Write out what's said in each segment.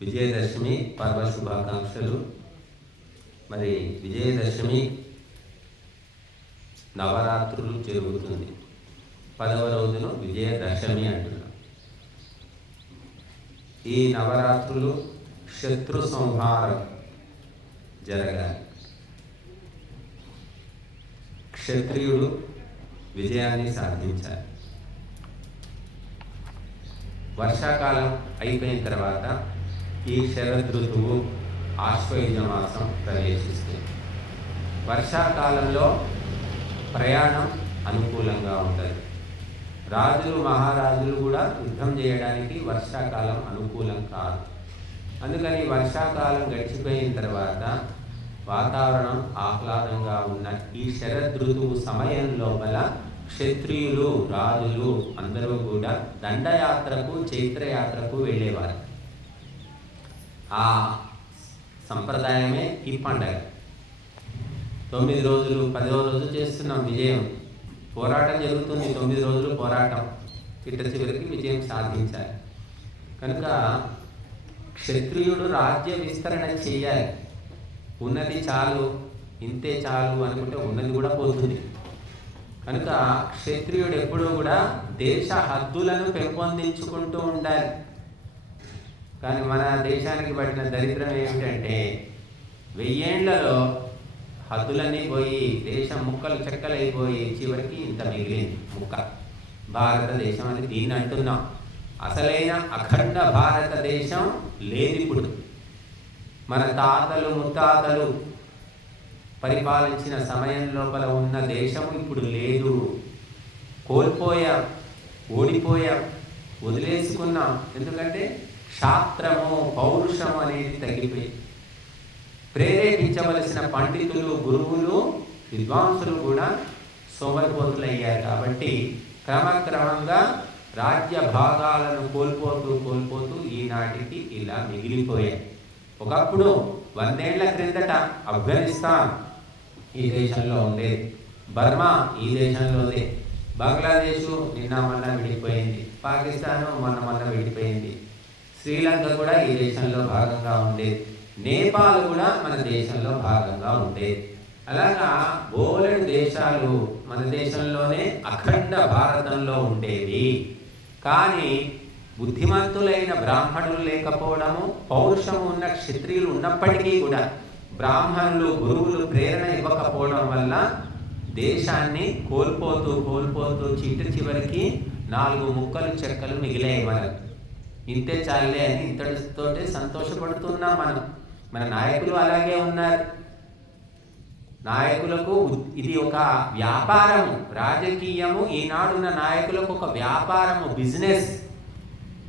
విజయదశమి పర్వ శుభాకాంక్షలు. మరి విజయదశమి నవరాత్రులు జరుగుతుంది. 10వ రోజును విజయదశమి అంటున్నాం. ఈ నవరాత్రులు శత్రు సంహారం జరగాలి. క్షత్రియుడు విజయాన్ని సాధించాలి. వర్షాకాలం అయిపోయిన తర్వాత ఈ శరదృతువు ఆశ్వయుజ మాసం ప్రవేశిస్తుంది. వర్షాకాలంలో ప్రయాణం అనుకూలంగా ఉంటుంది. రాజులు మహారాజులు కూడా యుద్ధం చేయడానికి వర్షాకాలం అనుకూలం కాదు. అందుకని వర్షాకాలం గడిచిపోయిన తర్వాత వాతావరణం ఆహ్లాదంగా ఉన్న ఈ శరదృతువు సమయం లోపల క్షత్రియులు రాజులు అందరూ కూడా దండయాత్రకు చైత్రయాత్రకు వెళ్ళేవారు. ఆ సంప్రదాయమే ఈ పండగ. 9 రోజులు 10వ రోజు చేస్తున్నాం విజయం. పోరాటం జరుగుతుంది, 9 రోజులు పోరాటం. చిట్ట చివరికి విజయం సాధించాలి. కనుక క్షత్రియుడు రాజ్య విస్తరణ చేయాలి. ఉన్నది చాలు, ఇంతే చాలు అనుకుంటే ఉన్నది కూడా పోతుంది. కనుక క్షత్రియుడు ఎప్పుడూ కూడా దేశ హద్దులను పెంపొందించుకుంటూ ఉండాలి. కానీ మన దేశానికి పట్టిన దరిద్రం ఏమిటంటే 1000 ఏళ్లలో హద్దులన్నీ పోయి దేశం ముక్కలు చెక్కలైపోయి చివరికి ఇంత మిగిలింది ముక్క. భారతదేశం అని దీన్ని అంటున్నాం. అసలైన అఖండ భారతదేశం లేదు ఇప్పుడు. మన తాతలు ముత్తాతలు పరిపాలించిన సమయం లోపల ఉన్న దేశం ఇప్పుడు లేదు. కోల్పోయాం, ఓడిపోయాం, వదిలేసుకున్నాం. ఎందుకంటే శాస్త్రము పౌరుషము అనేది తగ్గిపోయి ప్రేరేపించవలసిన పండితులు గురువులు విద్వాంసులు కూడా సోమరిపోతులయ్యారు. కాబట్టి క్రమక్రమంగా రాజ్య భాగాలను కోల్పోతూ ఈనాటికి ఇలా మిగిలిపోయాయి. ఒకప్పుడు 100 ఏళ్ల క్రిందట ఆఫ్ఘనిస్తాన్ ఈ దేశంలో ఉండేది, బర్మా ఈ దేశంలోనే, బంగ్లాదేశ్ నిన్న మొన్న విడిపోయింది, పాకిస్తాన్ మొన్న విడిపోయింది, శ్రీలంక కూడా ఈ దేశంలో భాగంగా ఉండేది, నేపాల్ కూడా మన దేశంలో భాగంగా ఉండేది. అలాగా బోలెడు దేశాలు మన దేశంలోనే అఖండ భారతంలో ఉండేవి. కానీ బుద్ధిమంతులైన బ్రాహ్మణులు లేకపోవడము, పౌరుషము ఉన్న క్షత్రియులు ఉన్నప్పటికీ కూడా బ్రాహ్మణులు గురువులు ప్రేరణ ఇవ్వకపోవడం వల్ల దేశాన్ని కోల్పోతూ చివరికి 4 ముక్కలు చెక్కలు మిగిలాయి. మనకు ఇంతే చాలే అని ఇంతటితోటే సంతోషపడుతున్నాం. మన నాయకులు అలాగే ఉన్నారు. నాయకులకు ఇది ఒక వ్యాపారము, రాజకీయము. ఈనాడున్న నాయకులకు ఒక వ్యాపారము, బిజినెస్.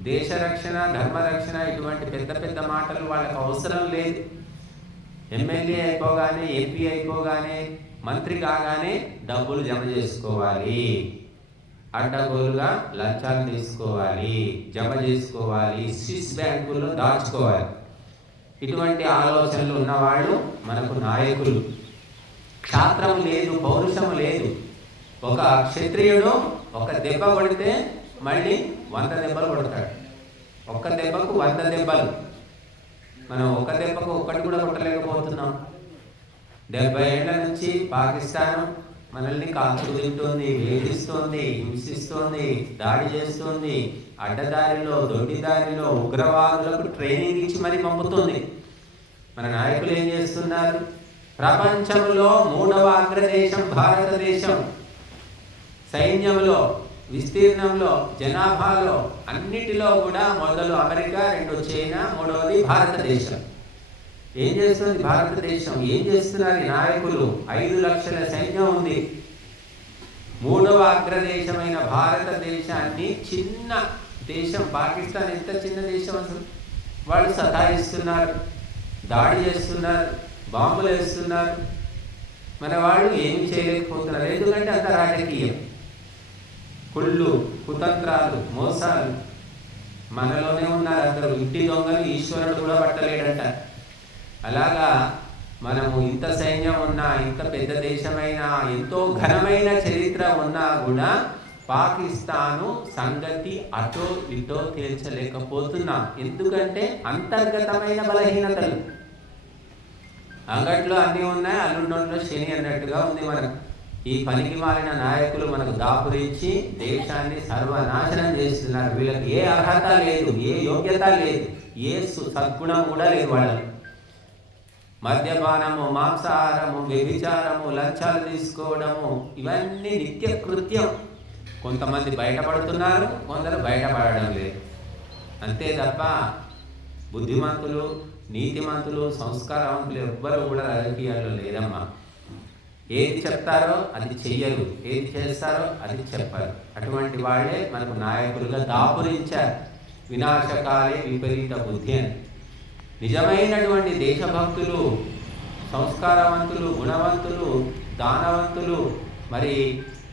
దేశ రక్షణ, ధర్మరక్షణ ఇటువంటి పెద్ద మాటలు వాళ్ళకు అవసరం లేదు. ఎమ్మెల్యే అయిపోగానే, ఎంపీ అయిపోగానే, మంత్రి కాగానే డబ్బులు జమ చేసుకోవాలి, అడ్డగోలుగా లంచాలు తీసుకోవాలి, జమ చేసుకోవాలి, స్విస్ బ్యాంకుల్లో దాచుకోవాలి. ఇటువంటి ఆలోచనలు ఉన్నవాళ్ళు మనకు నాయకులు. క్షాత్రం లేదు, పౌరుషము లేదు. ఒక క్షత్రియుడు ఒక దెబ్బ కొడితే మళ్ళీ 100 దెబ్బలు కొడతాడు. ఒక్క దెబ్బకు 100 దెబ్బలు. మనం ఒక దెబ్బకు ఒక్కటి కూడా కొట్టలేకపోతున్నాం. 70 ఏళ్ల నుంచి పాకిస్తాన్ మనల్ని కాల్చుకు తింటుంది, వేధిస్తోంది, హింసిస్తోంది, దాడి చేస్తుంది, అడ్డదారిలో దొడ్డిదారిలో ఉగ్రవాదులకు ట్రైనింగ్ ఇచ్చి మరీ పంపుతుంది. మన నాయకులు ఏం చేస్తున్నారు? ప్రపంచంలో 3వ అగ్రదేశం భారతదేశం. సైన్యంలో, విస్తీర్ణంలో, జనాభాలో అన్నిటిలో కూడా మొదలు అమెరికా, 2 చైనా, 3వది భారతదేశం. ఏం చేస్తుంది భారతదేశం? ఏం చేస్తున్నారు ఈ నాయకులు? 5 లక్షల సైన్యం ఉంది. 3వ అగ్రదేశమైన భారతదేశాన్ని చిన్న దేశం పాకిస్తాన్ ఎంత చిన్న దేశం అసలు. వాళ్ళు సతాయిస్తున్నారు, దాడి చేస్తున్నారు, బాంబులు వేస్తున్నారు. మన వాళ్ళు ఏమి చేయలేకపోతున్నారు. ఎందుకంటే అంత రాజకీయం, కుళ్ళు, కుతంత్రాలు, మోసాలు మనలోనే ఉన్నారు అందరూ. ఇంటి దొంగలు ఈశ్వరుడు కూడా పట్టలేడంట. అలాగా మనము ఇంత సైన్యం ఉన్నా, ఇంత పెద్ద దేశమైనా, ఎంతో ఘనమైన చరిత్ర ఉన్నా కూడా పాకిస్తాను సంగతి అటో ఇటో తేల్చలేకపోతున్నాం. ఎందుకంటే అంతర్గతమైన బలహీనతలు. అంగట్లో అన్నీ ఉన్నాయి, అల్లుండోట్లో శని అన్నట్టుగా ఉంది. మనకు ఈ పనికి మారిన నాయకులు మనకు దాపురించి దేశాన్ని సర్వనాశనం చేస్తున్నారు. వీళ్ళకి ఏ అర్హత లేదు, ఏ యోగ్యత లేదు, ఏ సద్గుణం కూడా లేదు వాళ్ళకి. మద్యపానము, మాంసాహారము, వ్యభిచారము, లంచాలు తీసుకోవడము ఇవన్నీ నిత్య కృత్యం. కొంతమంది బయటపడుతున్నారు, కొందరు బయటపడడం లేదు. అంతే తప్ప బుద్ధిమంతులు, నీతిమంతులు, సంస్కారవంతులు ఎవ్వరూ కూడా రాజకీయాల్లో లేదమ్మా. ఏది చెప్తారో అది చెయ్యరు, ఏది చేస్తారో అది చెప్పరు. అటువంటి వాళ్ళే మనకు నాయకులుగా దాపురించారు. వినాశకాలే విపరీత బుద్ధి అని. నిజమైనటువంటి దేశభక్తులు, సంస్కారవంతులు, గుణవంతులు, దానవంతులు, మరి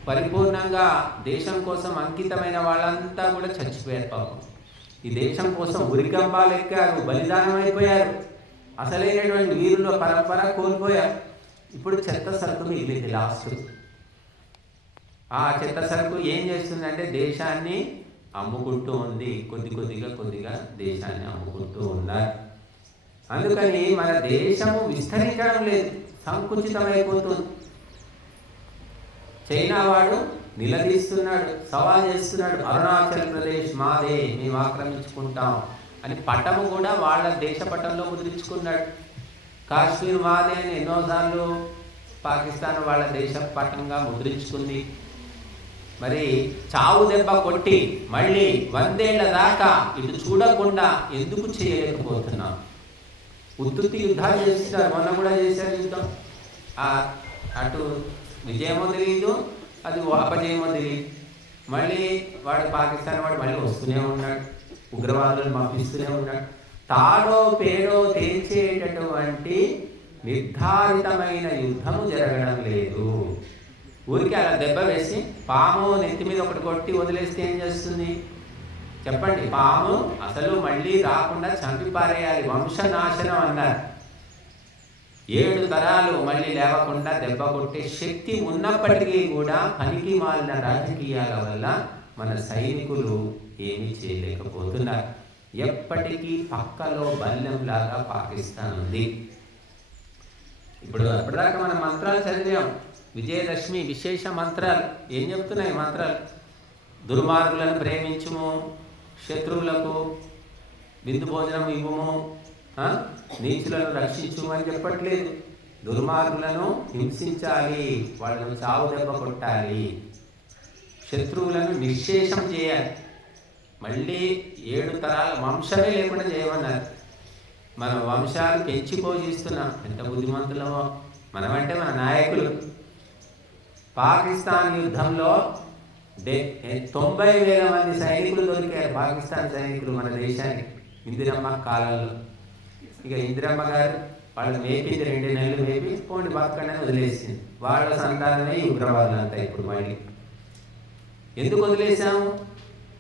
పరిపూర్ణంగా దేశం కోసం అంకితమైన వాళ్ళంతా కూడా చచ్చిపోయారు పాపం. ఈ దేశం కోసం ఉరికంబాలు ఎక్కారు, బలిదానం అయిపోయారు. అసలైనటువంటి వీరుల పరంపర కోల్పోయారు. ఇప్పుడు చెత్త సరుకు మిగిలింది లాస్ట్. ఆ చెత్త సరుకు ఏం చేస్తుందంటే దేశాన్ని అమ్ముకుంటూ ఉంది. కొద్దిగా దేశాన్ని అమ్ముకుంటూ ఉన్నారు. అందుకని మన దేశము విస్తరించడం లేదు, సంకుచితమైపోతుంది. చైనా వాడు నిలదీస్తున్నాడు, సవాల్ చేస్తున్నాడు. అరుణాచల్ ప్రదేశ్ మాదే, మేము ఆక్రమించుకుంటాం అని పటము కూడా వాళ్ళ దేశ పటంలో ముద్రించుకున్నాడు. కాశ్మీర్ మాదే అని ఎన్నోసార్లు పాకిస్తాన్ వాళ్ళ దేశ పటంగా ముద్రించుకుంది. మరి చావు దెబ్బ కొట్టి మళ్ళీ 100 ఏళ్ల దాకా ఇటు చూడకుండా ఎందుకు చేయలేకపోతున్నాం? ఉత్తుత్తి యుద్ధాలు చేస్తున్నారు, మొన్న కూడా చేశారు యుద్ధం. అటు విజయమో తెలియదు, అది అపజయమో తెలియదు. మళ్ళీ వాడు పాకిస్తాన్ వాడు మళ్ళీ వస్తూనే ఉన్నాడు, ఉగ్రవాదులను పంపిస్తూనే ఉన్నాడు. తాడో పేడో తేల్చేటటువంటి నిర్ధారితమైన యుద్ధము జరగడం లేదు. ఊరికి అలా దెబ్బ వేసి పాము నెత్తి మీద ఒకటి కొట్టి వదిలేస్తే ఏం చేస్తుంది చెప్పండి? పాము అసలు మళ్ళీ రాకుండా చంపి పారేయాలి, వంశనాశనం అన్నారు. 7 తరాలు మళ్ళీ లేవకుండా దెబ్బ కొట్టే శక్తి ఉన్నప్పటికీ కూడా పనికి మాలిన రాజకీయాల వల్ల మన సైనికులు ఏమీ చేయలేకపోతున్నారు. ఎప్పటికీ పక్కలో బల్లెంలాగా పాకిస్తాన్ ఉంది. ఇప్పుడు అప్పటిదాకా మనం మంత్రాలు చదివాం, విజయదశమి విశేష మంత్రాలు. ఏం చెప్తున్నాయి మంత్రాలు? దుర్మార్గులను ప్రేమించుము, శత్రువులకు విందు భోజనం ఇవ్వము, నీచులను రక్షించుము అని చెప్పట్లేదు. దుర్మార్గులను హింసించాలి, వాళ్ళను చావు దెబ్బ కొట్టాలి, శత్రువులను నిశ్శేషం చేయాలి. మళ్ళీ 7 తరాల వంశమే లేకుండా చేయమన్నారు. మన వంశాలు పెంచి పోషిస్తున్నాం. ఎంత బుద్ధిమంతులమో మనమంటే మన నాయకులు. పాకిస్తాన్ యుద్ధంలో 90,000 మంది సైనికులు దొరికారు, పాకిస్తాన్ సైనికులు మన దేశానికి ఇందిరమ్మ కాలంలో. ఇక ఇందిరమ్మ గారు వాళ్ళు మేపింది 2 నెలలు మేపి పోండి బతకండి అని వదిలేసింది. వాళ్ళ సంతానమే ఉగ్రవాదులు అంతా. ఇప్పుడు మళ్ళీ ఎందుకు వదిలేసాము?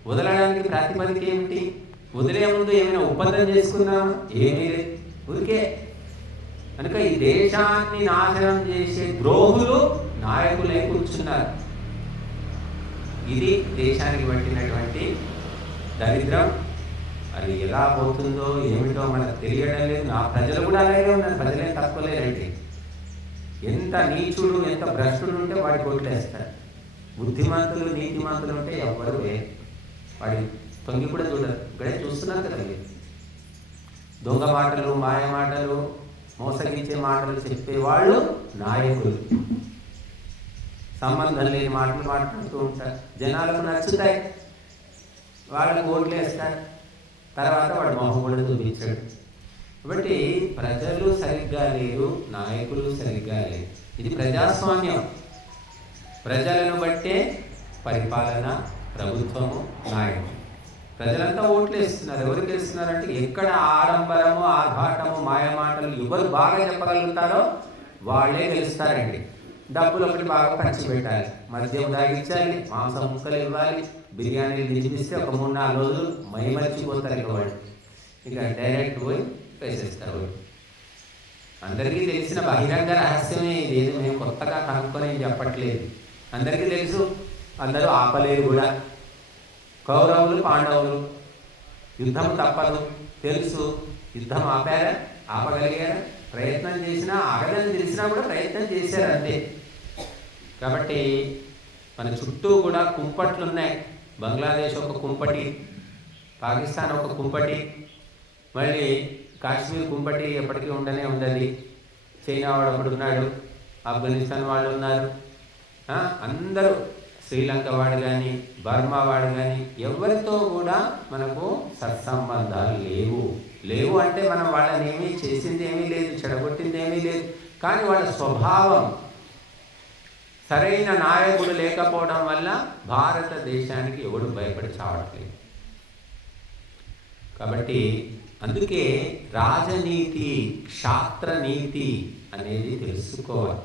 వదలడానికి ప్రాతిపదిక ఏమిటి? వదిలే ముందు ఏమైనా ఒప్పందం చేసుకున్నామా? ఏమీ లేదు, ఊరికే. కనుక ఈ దేశాన్ని నాశనం చేసే ద్రోహులు నాయకులై కూర్చున్నారు. ఇది దేశానికి పట్టినటువంటి దరిద్రం. అది ఎలా పోతుందో ఏమిటో మనకు తెలియడం లేదు. నా ప్రజలు కూడా అలాగే ఉన్నారు, ప్రజలేం తక్కువ లేదండి. ఎంత నీచుడు, ఎంత భ్రష్టుడు ఉంటే వాడి కొట్లేస్తారు. బుద్ధిమంతులు, నీతిమంతులు ఉంటే ఎవ్వరు వాడి తొంగి కూడా చూడరు. ఇక్కడే చూస్తున్నారు కదా. దొంగ మాటలు, మాయ మాటలు, మోసగించే మాటలు చెప్పేవాళ్ళు నాయకులు. సంబంధం లేని మాటలు మాట్లాడుతూ ఉంటారు, జనాలకు నచ్చుతాయి, వాళ్ళకు ఓట్లు వేస్తారు, తర్వాత వాడు మొహం కూడా చూపించాడు. కాబట్టి ప్రజలు సరిగ్గా లేరు, నాయకులు సరిగ్గా లేరు. ఇది ప్రజాస్వామ్యం. ప్రజలను బట్టే పరిపాలన, ప్రభుత్వము, నాయకులు. ప్రజలంతా ఓట్లు వేస్తున్నారు. ఎవరికి వేస్తున్నారంటే ఎక్కడ ఆడంబరము, ఆర్భాటము, మాయమాటలు ఎవరు బాగా చెప్పగలుగుతారో వాళ్ళే గెలుస్తారండి. డబ్బులు ఒకటి బాగా ఖర్చు పెట్టాలి, మద్యం తాగించాలి, మాంసం ముక్కలు ఇవ్వాలి, బిర్యానీలు తినిపిస్తే ఒక 3-4 రోజులు మైమర్చిపోతారు. ఇక వాళ్ళు ఇక డైరెక్ట్ పోయి వేసేస్తారు. అందరికీ తెలిసిన బహిరంగ రహస్యమే ఇది. మేము కొత్తగా కనుక్కొని చెప్పట్లేదు, అందరికీ తెలుసు. అందరూ ఆపలేరు కూడా. కౌరవులు పాండవులు యుద్ధం తప్పదు తెలుసు, యుద్ధం ఆపారా? ఆపగలిగారా? ప్రయత్నం చేసినా ఆగదని తెలిసినా కూడా ప్రయత్నం చేశారు అంతే. కాబట్టి మన చుట్టూ కూడా కుంపట్లు ఉన్నాయి. బంగ్లాదేశ్ ఒక కుంపటి, పాకిస్తాన్ ఒక కుంపటి, మళ్ళీ కాశ్మీర్ కుంపటి ఎప్పటికీ ఉండనే ఉండదు. చైనా వాడు ఒకడు ఉన్నాడు, ఆఫ్ఘనిస్తాన్ వాళ్ళు ఉన్నారు, అందరూ శ్రీలంక వాడు కానీ బర్మా వాడు కానీ ఎవరితో కూడా మనకు సత్సంబంధాలు లేవు అంటే మనం వాళ్ళని ఏమీ చేసింది ఏమీ లేదు, చెడగొట్టింది ఏమీ లేదు. కానీ వాళ్ళ స్వభావం సరైన నాయకుడు లేకపోవడం వల్ల భారతదేశానికి ఎవడు భయపడి చావట్లేదు. కాబట్టి అందుకే రాజనీతి, క్షాత్రనీతి అనేది తెలుసుకోవాలి.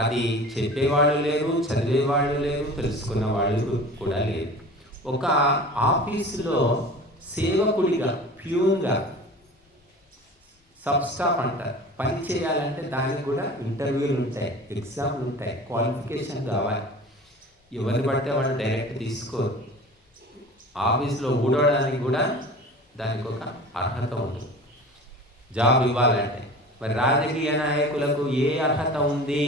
అది చెప్పేవాళ్ళు లేరు, చదివేవాళ్ళు లేరు, తెలుసుకున్న వాళ్ళు కూడా లేరు. ఒక ఆఫీసులో సేవకుడిగా, ప్యూన్గా, సబ్ స్టాఫ్ అంటారు, పని చేయాలంటే దానికి కూడా ఇంటర్వ్యూలు ఉంటాయి, ఎగ్జామ్లు ఉంటాయి, క్వాలిఫికేషన్ కావాలి. ఎవరిని పడితే వాళ్ళు డైరెక్ట్ తీసుకోరు. ఆఫీస్లో ఊడవడానికి కూడా దానికి ఒక అర్హత ఉంటుంది జాబ్ ఇవ్వాలంటే. మరి రాజకీయ నాయకులకు ఏ అర్హత ఉంది?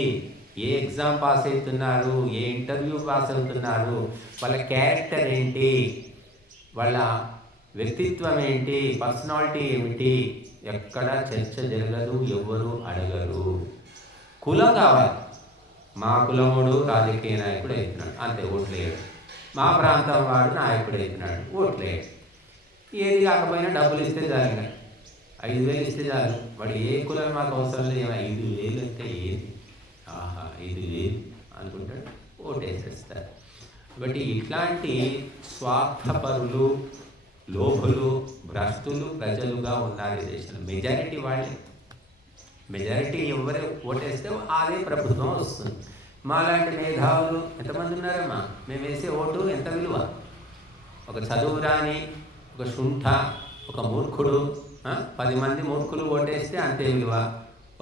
ఏ ఎగ్జామ్ పాస్ అవుతున్నారు? ఏ ఇంటర్వ్యూ పాస్ అవుతున్నారు? వాళ్ళ క్యారెక్టర్ ఏంటి? వాళ్ళ వ్యక్తిత్వం ఏంటి? పర్సనాలిటీ ఏమిటి? ఎక్కడ చర్చ జరగదు, ఎవ్వరు అడగరు. కులం కావాలి. మా కులముడు రాజకీయ నాయకుడు అవుతున్నాడు, అంతే, ఓట్లేడు. మా ప్రాంతం వాడు నాయకుడు అవుతున్నాడు, ఓట్లేడు. ఏది కాకపోయినా డబ్బులు ఇస్తే చాలు, 5,000 ఇస్తే చాలు. వాడు ఏ కులం మాకు అవసరం లేదు, 5,000 అంటే ఏది, 5,000 అనుకుంటాడు, ఓటేసేస్తారు. కాబట్టి ఇట్లాంటి స్వార్థపరులు, లోభులు, భ్రష్టులు ప్రజలుగా ఉన్నారు ఈ దేశంలో. మెజారిటీ వాళ్ళే. మెజారిటీ ఎవరు ఓటేస్తే అదే ప్రభుత్వం వస్తుంది. మాలాంటి మేధావులు ఎంతమంది ఉన్నారమ్మా? మేము వేసే ఓటు ఎంత విలువ? ఒక చదువు రాని, ఒక శుంఠ, ఒక మూర్ఖుడు, 10 మంది మూర్ఖులు ఓటేస్తే అంతే విలువ.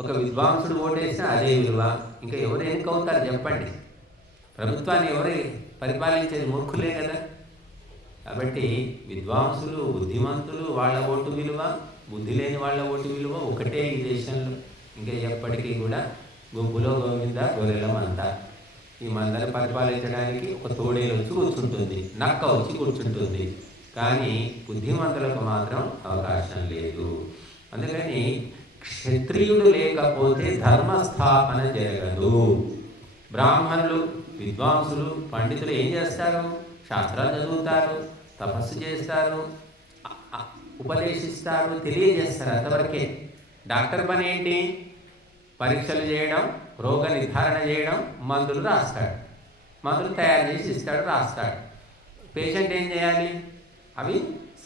ఒక విద్వాంసుడు ఓటేస్తే అదే విలువ. ఇంకా ఎవరు ఎన్నికవుతారు చెప్పండి? ప్రభుత్వాన్ని ఎవరు పరిపాలించేది? మూర్ఖులే కదా. కాబట్టి విద్వాంసులు, బుద్ధిమంతులు, వాళ్ళ ఓటు విలువ, బుద్ధి లేని వాళ్ళ ఓటు విలువ ఒకటే ఈ దేశంలో. ఇంకా ఎప్పటికీ కూడా గుంపులో గోవింద గొర్రెల మంద. ఈ మందను పరిపాలించడానికి ఒక తోడేలు వచ్చి కూర్చుంటుంది, నక్క వచ్చి కూర్చుంటుంది, కానీ బుద్ధిమంతులకు మాత్రం అవకాశం లేదు. అందుకని క్షత్రియుడు లేకపోతే ధర్మస్థాపన జరగదు. బ్రాహ్మణులు, విద్వాంసులు, పండితులు ఏం చేస్తారు? శాస్త్రాలు చదువుతారు, తపస్సు చేస్తారు, ఉపదేశిస్తారు, తెలియజేస్తారు, అంతవరకే. డాక్టర్ పని ఏంటి? పరీక్షలు చేయడం, రోగ నిర్ధారణ చేయడం, మందులు రాస్తాడు, మందులు తయారు చేసి ఇస్తాడు, రాస్తాడు. పేషెంట్ ఏం చేయాలి? అవి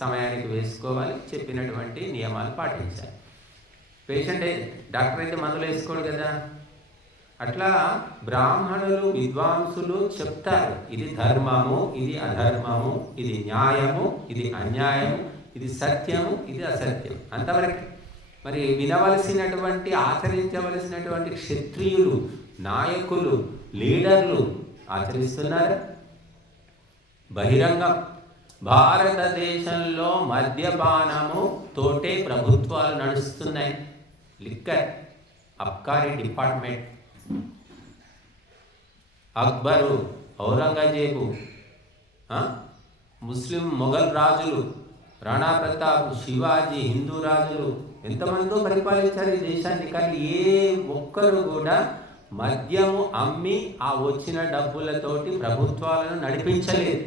సమయానికి వేసుకోవాలి, చెప్పినటువంటి నియమాలు పాటించాలి. పేషెంట్ డాక్టర్ అయితే మందులు వేసుకోడు కదా. అట్లా బ్రాహ్మణులు, విద్వాంసులు చెప్తారు, ఇది ధర్మము, ఇది అధర్మము, ఇది న్యాయము, ఇది అన్యాయము, ఇది సత్యము, ఇది అసత్యం, అంతవరకు. మరి వినవలసినటువంటి, ఆచరించవలసినటువంటి క్షత్రియులు, నాయకులు, లీడర్లు ఆచరిస్తున్నారు. బహిరంగం భారతదేశంలో మద్యపానము తోటే ప్రభుత్వాలు నడుస్తున్నాయి. లిక్కర్ అబ్కారీ డిపార్ట్మెంట్, అక్బరు, ఔరంగజేబు, ముస్లిం మొఘల్ రాజులు, రాణా ప్రతాప్, శివాజీ, హిందూ రాజులు ఎంతమందో పరిపాలించారు ఈ దేశాన్ని. కానీ ఏ ఒక్కరు కూడా మద్యము అమ్మి ఆ వచ్చిన డబ్బులతోటి ప్రభుత్వాలను నడిపించలేదు.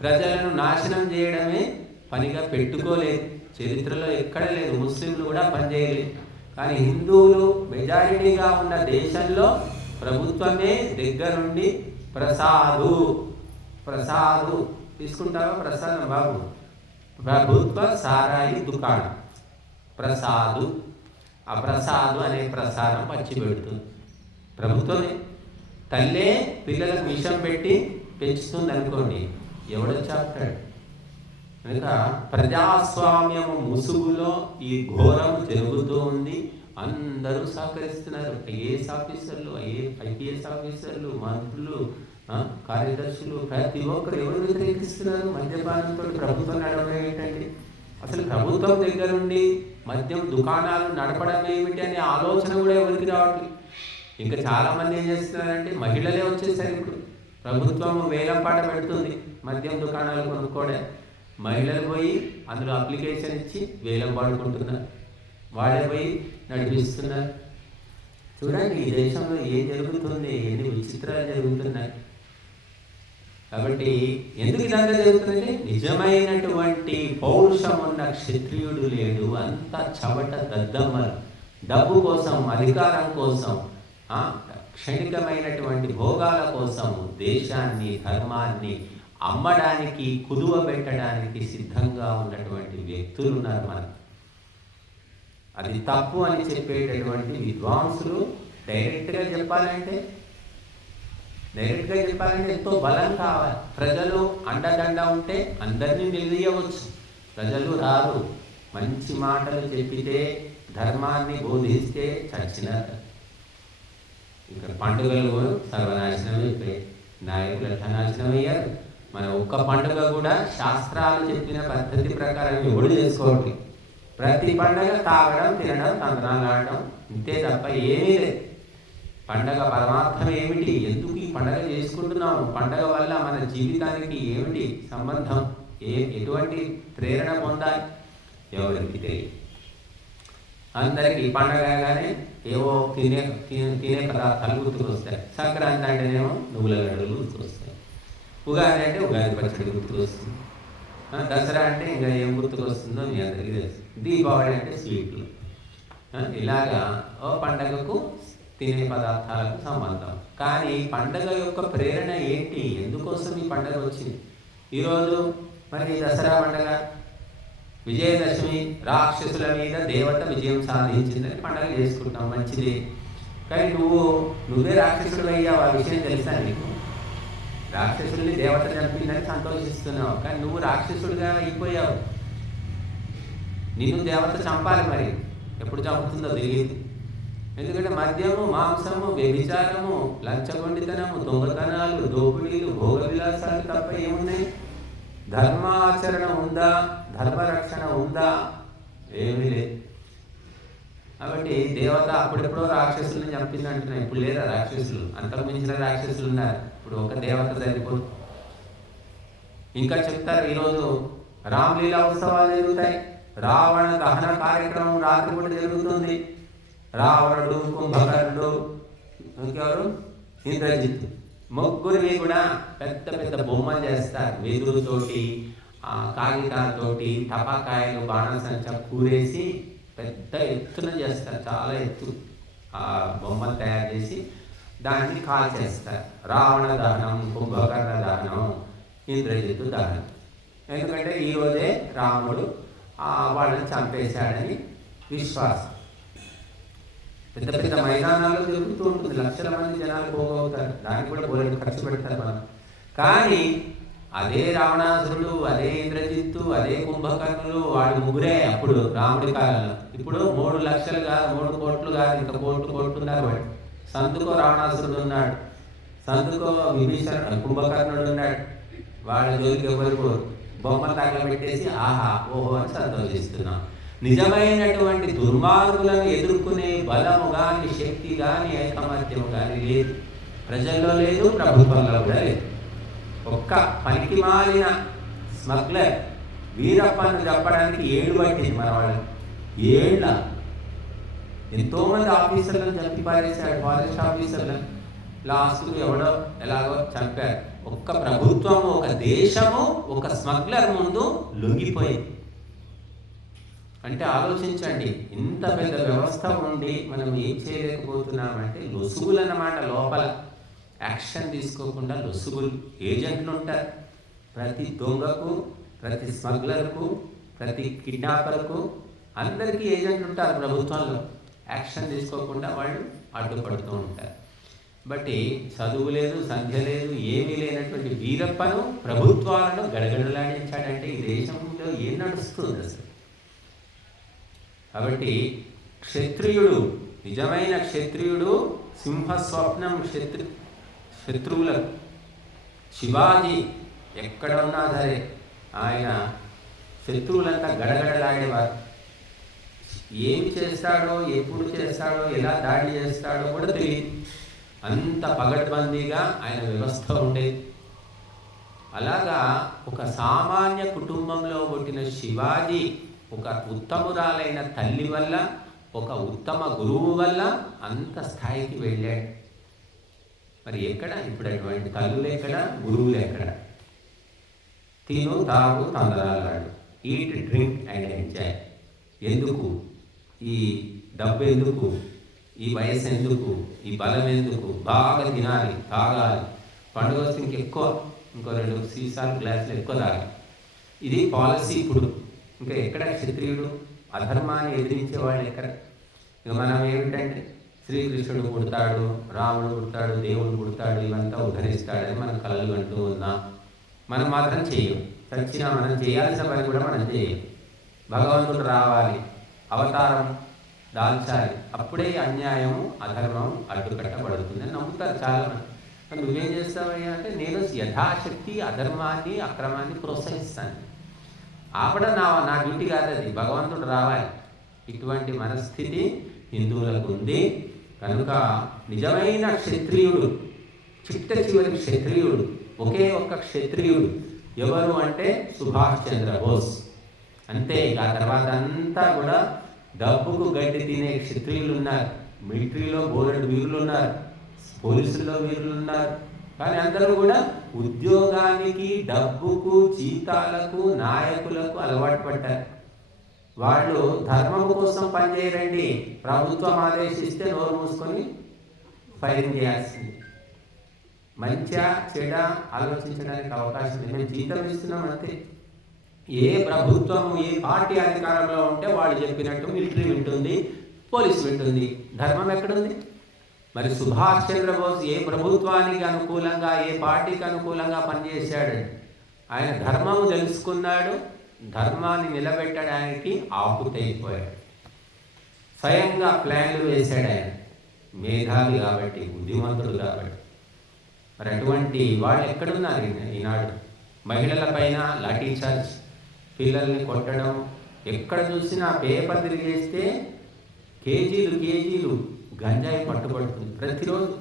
ప్రజలను నాశనం చేయడమే పనిగా పెట్టుకోలేదు. చరిత్రలో ఎక్కడ లేదు. ముస్లింలు కూడా పనిచేయలేదు. కానీ హిందువులు మెజారిటీగా ఉన్న దేశంలో ప్రభుత్వమే దగ్గరుండి ప్రసాదు తీసుకుంటావా? ప్రసాదం బాబు, ప్రభుత్వ సారాయి దుకాణం ప్రసాదు. ఆ ప్రసాదు అనే ప్రసాదం వచ్చి పెడుతుంది ప్రభుత్వమే. తల్లే పిల్లలకు విషం పెట్టి పెంచుతుంది అనుకోండి, ఎవడొచ్చి ఆపుతాడు? కనుక ప్రజాస్వామ్యము ముసుగులో ఈ ఘోరం జరుగుతూ ఉంది. అందరూ సహకరిస్తున్నారు. ఐఏఎస్ ఆఫీసర్లు, ఐపీఎస్ ఆఫీసర్లు, మంత్రులు, కార్యదర్శులు ప్రతి ఒక్కరు ఎవరు వ్యతిరేకిస్తున్నారు? మద్యపానంతో ప్రభుత్వం నడవడం ఏంటండి? అసలు ప్రభుత్వం దగ్గర నుండి మద్యం దుకాణాలు నడపడం ఏమిటి అనే ఆలోచన కూడా ఎవరికి రావట్లేదు. ఇంకా చాలామంది ఏం చేస్తున్నారంటే మహిళలే వచ్చేసారు. ఇప్పుడు ప్రభుత్వం వేలం పాట పెడుతుంది మద్యం దుకాణాలు కొనుక్కోవడం. మహిళలు పోయి అందులో అప్లికేషన్ ఇచ్చి వేలం పాడుకుంటున్నారు, వాళ్ళే పోయి నడిపిస్తున్నారు. చూడండి ఈ దేశంలో ఏం జరుగుతుంది, ఎన్ని విచిత్రాలు జరుగుతున్నాయి. కాబట్టి ఎందుకు ఇదంతా జరుగుతుంది? నిజమైనటువంటి పౌరుషం ఉన్న క్షత్రియుడు లేడు. అంత చవట దద్దమ్మలు, డబ్బు కోసం, అధికారం కోసం, క్షణికమైనటువంటి భోగాల కోసం దేశాన్ని, ధర్మాన్ని అమ్మడానికి, కుదువ పెట్టడానికి సిద్ధంగా ఉన్నటువంటి వ్యక్తులు ఉన్నారు మనకు. అది తప్పు అని చెప్పేటటువంటి విద్వాంసులు డైరెక్ట్గా చెప్పాలంటే ఎంతో బలం కావాలి. ప్రజలు అండదండ ఉంటే అందరినీ నిలదీయవచ్చు. ప్రజలు రారు. మంచి మాటలు చెప్పితే, ధర్మాన్ని బోధిస్తే చచ్చినారు. ఇక్కడ పండుగలు సర్వనాశనం అయిపోయాయి, నాయకులు ఎట్లా నాశనం అయ్యారు. మన ఒక్క పండుగ కూడా శాస్త్రాలు చెప్పిన పద్ధతి ప్రకారం ఎవడు చేసుకోవట్లేదు. ప్రతి పండుగ తాగడం, తినడం, తంత్రాలు ఆడడం, ఇంతే తప్ప ఏమీ లేదు. పండగ పరమార్థం ఏమిటి? ఎందుకు ఈ పండగ చేసుకుంటున్నాము? పండగ వల్ల మన జీవితానికి ఏమిటి సంబంధం? ఎటువంటి ప్రేరణ పొందాలి? ఎవరికి తెలియదు. అందరికీ పండగ కానీ ఏవో తినే పదార్థాలు గుర్తుకొస్తాయి. సంక్రాంతి అంటేనేమో నువ్వుల గడ్డలు గుర్తుకొస్తాయి. ఉగాది అంటే ఉగాది పచ్చడి గుర్తుకొస్తుంది. దసరా అంటే ఇంకా ఏం గుర్తుకొస్తుందో మీ అందరికీ తెలుసు. దీపావళి అంటే స్వీట్లు. ఇలాగా ఓ పండగకు తినే పదార్థాలకు సంబంధం. కానీ పండగ యొక్క ప్రేరణ ఏంటి? ఎందుకోసం ఈ పండగ వచ్చింది? ఈరోజు మరి దసరా పండగ, విజయదశమి, రాక్షసుల మీద దేవత విజయం సాధించిందని పండగ చేసుకుంటాం, మంచిది. కానీ నువ్వే రాక్షసుడు అయ్యావు, ఆ విషయం తెలుసా నీకు? రాక్షసుల్ని దేవత చంపిందని సంతోషిస్తున్నావు, కానీ నువ్వు రాక్షసుడిగా అయిపోయావు. నిన్ను దేవత చంపాలి, మరి ఎప్పుడు చంపుతుందో తెలియదు. ఎందుకంటే మద్యము, మాంసము, వ్యభిచారము, లంచగొండితనము, దొంగతనాలు, దోపిడీలు, భోగ విలాసాలు తప్ప ఏమున్నాయి? ధర్మాచరణ ఉందా? ధర్మరక్షణ ఉందా? ఏమీ లేదు. కాబట్టి దేవత అప్పుడెప్పుడో రాక్షసులను చంపింది అంటున్నాయి. ఇప్పుడు లేదా రాక్షసులు? అంతకు మించిన రాక్షసులు ఉన్నారు. ఇప్పుడు ఒక దేవత సరిపోదు. ఇంకా చెప్తారు, ఈరోజు రామలీలా ఉత్సవాలు జరుగుతాయి. రావణ దహన కార్యక్రమం రాత్రిపూట జరుగుతుంది. రావణుడు, కుంభకర్ణుడు, ఇంకెవరు, ఇంద్రజిత్, ముగ్గురిని కూడా పెద్ద పెద్ద బొమ్మలు చేస్తారు. వెదురుతోటి, కాగితాలతోటి, టపాకాయలు, బాణసంచ కూరేసి పెద్ద ఎత్తున చేస్తారు. చాలా ఎత్తు ఆ బొమ్మలు తయారు చేసి దాన్ని కాల్చేస్తారు. రావణ దహనం, కుంభకర్ణ దహనం, ఇంద్రజిత్తు దహనం. ఎందుకంటే ఈరోజే రాముడు వాళ్ళని చంపేశాడని విశ్వాసం. పెద్ద పెద్ద మైదానాల్లో జరుగుతూ ఉంటుంది. లక్షల మంది జనాలు పోగవుతారు. దానికి కూడా బోలెడు ఖర్చు పెడతారు మనం. కానీ అదే రావణాసురుడు, అదే ఇంద్రజిత్తు, అదే కుంభకర్ణులు, వాడు ముగ్గురే అప్పుడు రాముడి కాలంలో. ఇప్పుడు 3 లక్షలు కాదు, 3 కోట్లు కాదు, ఇంకా కోట్లున్నారు. వాడు సందుకో రావణాసురుడు ఉన్నాడు, సందుకో విభీషణ కుంభకర్ణుడు ఉన్నాడు. వాళ్ళ జోలికి ఎవరు బొమ్మలు తగలబెట్టేసి ఆహా ఓహో అని సంతోషిస్తున్నాం. నిజమైనటువంటి దుర్మార్గులను ఎదుర్కొనే బలము కానీ, శక్తి కానీ, ఐకమత్యము కానీ లేదు. ప్రజల్లో లేదు, ప్రభుత్వంలో కూడా లేదు. ఒక్క పనికి మాలిన స్మగ్లర్ వీరప్పను చెప్పడానికి 7 పట్టింది మన వాళ్ళకి. 7 ఎంతోమంది ఆఫీసర్లను చంపి పారేశాడు, ఫారెస్ట్ ఆఫీసర్లను. లాస్ట్కు ఎవడో ఎలాగో చంపారు. ఒక్క ప్రభుత్వము, ఒక దేశము, ఒక స్మగ్లర్ ముందు లొంగిపోయింది. అంటే ఆలోచించండి, ఇంత పెద్ద వ్యవస్థ ఉండి మనం ఏం చేయలేకపోతున్నామంటే లొసుగులు అన్నమాట. లోపల యాక్షన్ తీసుకోకుండా లొసుగులు, ఏజెంట్లు ఉంటారు. ప్రతి దొంగకు, ప్రతి స్మగ్లర్కు, ప్రతి కిడ్నాపర్కు అందరికీ ఏజెంట్లు ఉంటారు ప్రభుత్వంలో. యాక్షన్ తీసుకోకుండా వాళ్ళు అడ్డుపడుతూ ఉంటారు. బట్టి చదువు లేదు, సంధ్య లేదు, ఏమీ లేనటువంటి వీరప్పను ప్రభుత్వాలను గడగడలాడించాడంటే ఈ దేశంలో ఏం నడుస్తుంది అసలు? కాబట్టి క్షత్రియుడు, నిజమైన క్షత్రియుడు సింహస్వప్నం శత్రువులకు. శివాజీ ఎక్కడ ఉన్నా సరే ఆయన శత్రువులంతా గడగడలాడేవారు. ఏమి చేస్తాడో, ఎప్పుడు చేస్తాడో, ఎలా దాడి చేస్తాడో కూడా తెలియదు. అంత పగడ్బందీగా ఆయన వ్యవస్థ ఉండేది. అలాగా ఒక సామాన్య కుటుంబంలో పుట్టిన శివాజీ ఒక ఉత్తమురాలైన తల్లి వల్ల, ఒక ఉత్తమ గురువు వల్ల అంత స్థాయికి వెళ్ళాడు. మరి ఎక్కడ ఇప్పుడు అటువంటి తల్లులు ఎక్కడ, గురువులు ఎక్కడ? తిను తాగు తందనాలాడు, ఈట్ డ్రింక్ అండ్ ఎంజాయ్. ఎందుకు? ఈ డబ్బు ఎందుకు? ఈ వయసు ఎందుకు? ఈ బలం ఎందుకు? బాగా తినాలి, తాగాలి, పండుగ వస్తే ఇంకెక్కువ, ఇంకో 2 సీసాలు గ్లాసులు ఎక్కువ తాగాలి. ఇది పాలసీ ఇప్పుడు. ఇంకా ఎక్కడ క్షత్రియుడు? అధర్మాన్ని ఎదిరించే వాళ్ళు ఎక్కడ? ఇక మనం ఏమిటంటే శ్రీకృష్ణుడు పుడతాడు, రాముడు పుడతాడు, దేవుడు పుడతాడు, ఇవంతా ఉద్ధరిస్తాడని మనం కలలు కంటూ ఉన్నాం. మనం మాత్రం చేయం. చచ్చినా మనం చేయాల్సిన పని కూడా మనం చేయం. భగవంతుడు రావాలి, అవతారం దాల్చాలి, అప్పుడే అన్యాయము అధర్మం అడ్డుకట్టబడుతుందని నమ్ముతారు చాలామంది. నువ్వేం చేస్తావయ్యా అంటే, నేను యథాశక్తి అధర్మాన్ని అక్రమాన్ని ప్రోత్సహిస్తాను. ఆపడం నా డ్యూటీ కాదు, అది భగవంతుడు రావాలి. ఇటువంటి మనస్థితి హిందువులకు ఉంది. కనుక నిజమైన క్షత్రియుడు, చిట్ట చివరి క్షత్రియుడు, ఒకే ఒక్క క్షత్రియుడు ఎవరు అంటే సుభాష్ చంద్రబోస్. అంతే. ఇక ఆ తర్వాత అంతా కూడా డబ్బుకు గడ్డి తినే క్షత్రియులు ఉన్నారు. మిలిటరీలో బోలెడు వీరులు ఉన్నారు, పోలీసుల్లో వీరులు ఉన్నారు. కానీ అందరూ కూడా ఉద్యోగానికి, డబ్బుకు, జీతాలకు, నాయకులకు అలవాటు పడ్డారు. వాళ్ళు ధర్మం కోసం పనిచేయరండి. ప్రభుత్వం ఆదేశిస్తే నోరు మూసుకొని ఫైరింగ్ చేయాల్సింది. మంచిగా చెడ ఆలోచించడానికి అవకాశం లేదు. మేము జీతం ఇస్తున్నాం అంతే. ఏ ప్రభుత్వం, ఏ పార్టీ అధికారంలో ఉంటే వాళ్ళు చెప్పినట్టు మిలిటరీ వింటుంది, పోలీసు వింటుంది. ధర్మం ఎక్కడుంది? మరి సుభాష్ చంద్రబోస్ ఏ ప్రభుత్వానికి అనుకూలంగా, ఏ పార్టీకి అనుకూలంగా పనిచేశాడు? ఆయన ధర్మము తెలుసుకున్నాడు, ధర్మాన్ని నిలబెట్టడానికి ఆపుతైపోయాడు. స్వయంగా ప్లాన్లు వేశాడు ఆయన. మేధావి కాబట్టి, బుద్ధిమంతుడు కాబట్టి. మరి అటువంటి వాళ్ళు ఎక్కడున్నారు ఈనాడు? మహిళల పైన లాఠీ చార్జ్, పిల్లల్ని కొట్టడం, ఎక్కడ చూసినా పేపర్ తిరిగేస్తే కేజీలు గంజాయి పట్టుబడుతుంది. ప్రతిరోజు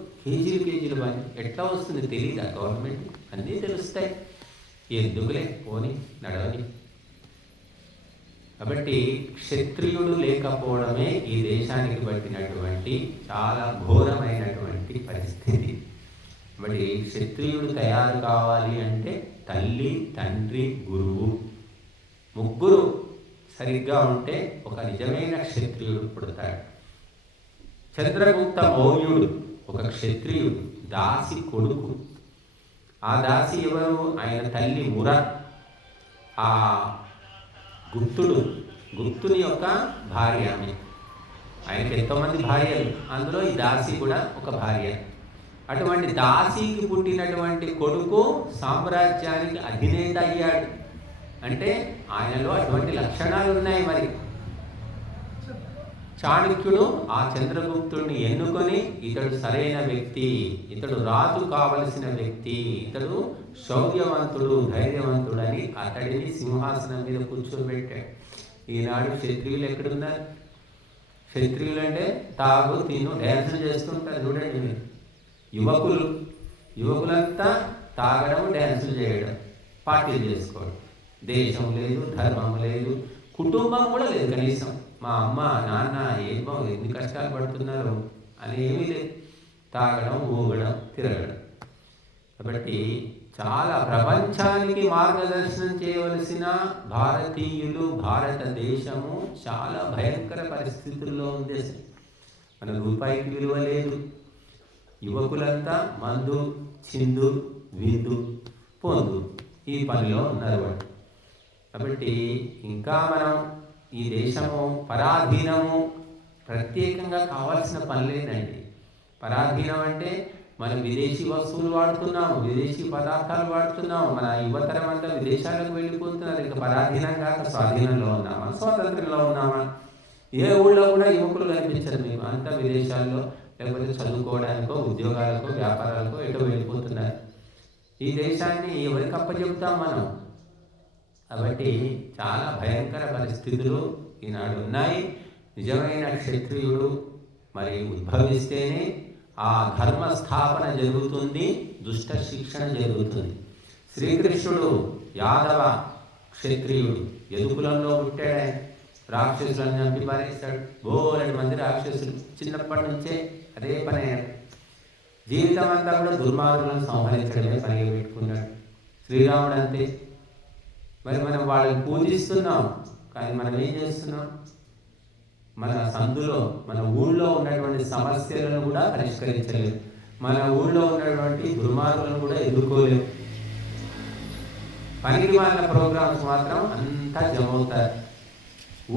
కేజీలు పని ఎట్లా వస్తుంది తెలియదా గవర్నమెంట్? అన్నీ తెలుస్తాయి. ఎందుకులే పోని నడవని. కాబట్టి క్షత్రియుడు లేకపోవడమే ఈ దేశానికి పట్టినటువంటి చాలా ఘోరమైనటువంటి పరిస్థితి. మరి క్షత్రియుడు తయారు కావాలి అంటే తల్లి, తండ్రి, గురువు ముగ్గురు సరిగ్గా ఉంటే ఒక నిజమైన క్షత్రియుడు పుడతాడు. చంద్రగుప్త మౌర్యుడు ఒక క్షత్రియుడు, దాసి కొడుకు. ఆ దాసి ఎవరు? ఆయన తల్లి ముర. ఆ గుప్తుని యొక్క భార్య ఆమె. ఆయనకి ఎంతోమంది భార్యలు, అందులో ఈ దాసి కూడా ఒక భార్య. అటువంటి దాసికి పుట్టినటువంటి కొడుకు సామ్రాజ్యానికి అధినేత అయ్యాడు. అంటే ఆయనలో అటువంటి లక్షణాలు ఉన్నాయి. మరి చాణక్యుడు ఆ చంద్రగుప్తుడిని ఎన్నుకొని, ఇతడు సరైన వ్యక్తి, ఇతడు రాజు కావలసిన వ్యక్తి, ఇతడు శౌర్యవంతుడు, ధైర్యవంతుడు అని అతడిని సింహాసనం మీద కూర్చోబెట్టాడు. ఈనాడు క్షత్రియులు ఎక్కడున్నారు? క్షత్రియులు అంటే తాగు, తిను, డ్యాన్సులు చేస్తుంటారు. చూడండి మీరు, యువకులంతా తాగడం, డ్యాన్సులు చేయడం, పార్టీలు చేసుకోవడం. దేశం లేదు, ధర్మం లేదు, కుటుంబం కూడా లేదు కనీసం. మా అమ్మ నాన్న ఏమో ఎన్ని కష్టాలు పడుతున్నారు అని ఏమీ లేదు. తాగడం, ఊగడం, తిరగడం. కాబట్టి చాలా ప్రపంచానికి మార్గదర్శనం చేయవలసిన భారతీయులు, భారతదేశము చాలా భయంకర పరిస్థితుల్లో ఉంది. మన రూపాయికి విలువ లేదు. యువకులంతా మందు, చిందు, విందు, పొందు ఈ పనిలో ఉన్నారు వాళ్ళు. కాబట్టి ఇంకా మనం ఈ దేశము పరాధీనము ప్రత్యేకంగా కావాల్సిన పని లేదండి. పరాధీనం అంటే మనం విదేశీ వస్తువులు వాడుతున్నాము, విదేశీ పదార్థాలు వాడుతున్నాము, మన యువతరం అంతా విదేశాలకు వెళ్ళిపోతున్నారు. ఇంకా పరాధీనం కాక స్వాధీనంలో ఉన్నామా, స్వాతంత్రంలో ఉన్నామా? ఏ ఊళ్ళో కూడా యువకులు కనిపించరు మీకు. అంతా విదేశాల్లో లేకపోతే చదువుకోవడానికో, ఉద్యోగాలకో, వ్యాపారాలకో ఎటో వెళ్ళిపోతున్నారు. ఈ దేశాన్ని ఎవరికి అప్పచెప్తాం మనం? కాబట్టి చాలా భయంకర పరిస్థితులు ఈనాడు ఉన్నాయి. నిజమైన క్షత్రియుడు మరి ఉద్భవిస్తేనే ఆ ధర్మ స్థాపన జరుగుతుంది, దుష్ట శిక్షణ జరుగుతుంది. శ్రీకృష్ణుడు యాదవ క్షత్రియుడు, యదుకులంలో పుట్టాడు. రాక్షసులను చంపి పారేస్తాడు. బోలెడు మంది రాక్షసులు చిన్నప్పటి నుంచే అదే పని అయ్యాడు. జీవితం అంతా కూడా దుర్మార్గులను సంహరించడమే పనిగా పెట్టుకున్నాడు. శ్రీరాముడు అంతే. మరి మనం వాళ్ళని పూజిస్తున్నాం, కానీ మనం ఏం చేస్తున్నాం? మన సందులో మన ఊళ్ళో ఉన్నటువంటి సమస్యలను కూడా పరిష్కరించలేము, మన ఊళ్ళో ఉన్నటువంటి దుర్మార్గులను కూడా ఎదుర్కోలేము. పనికి వాళ్ళ ప్రోగ్రామ్స్ మాత్రం అంతా జమవుతారు.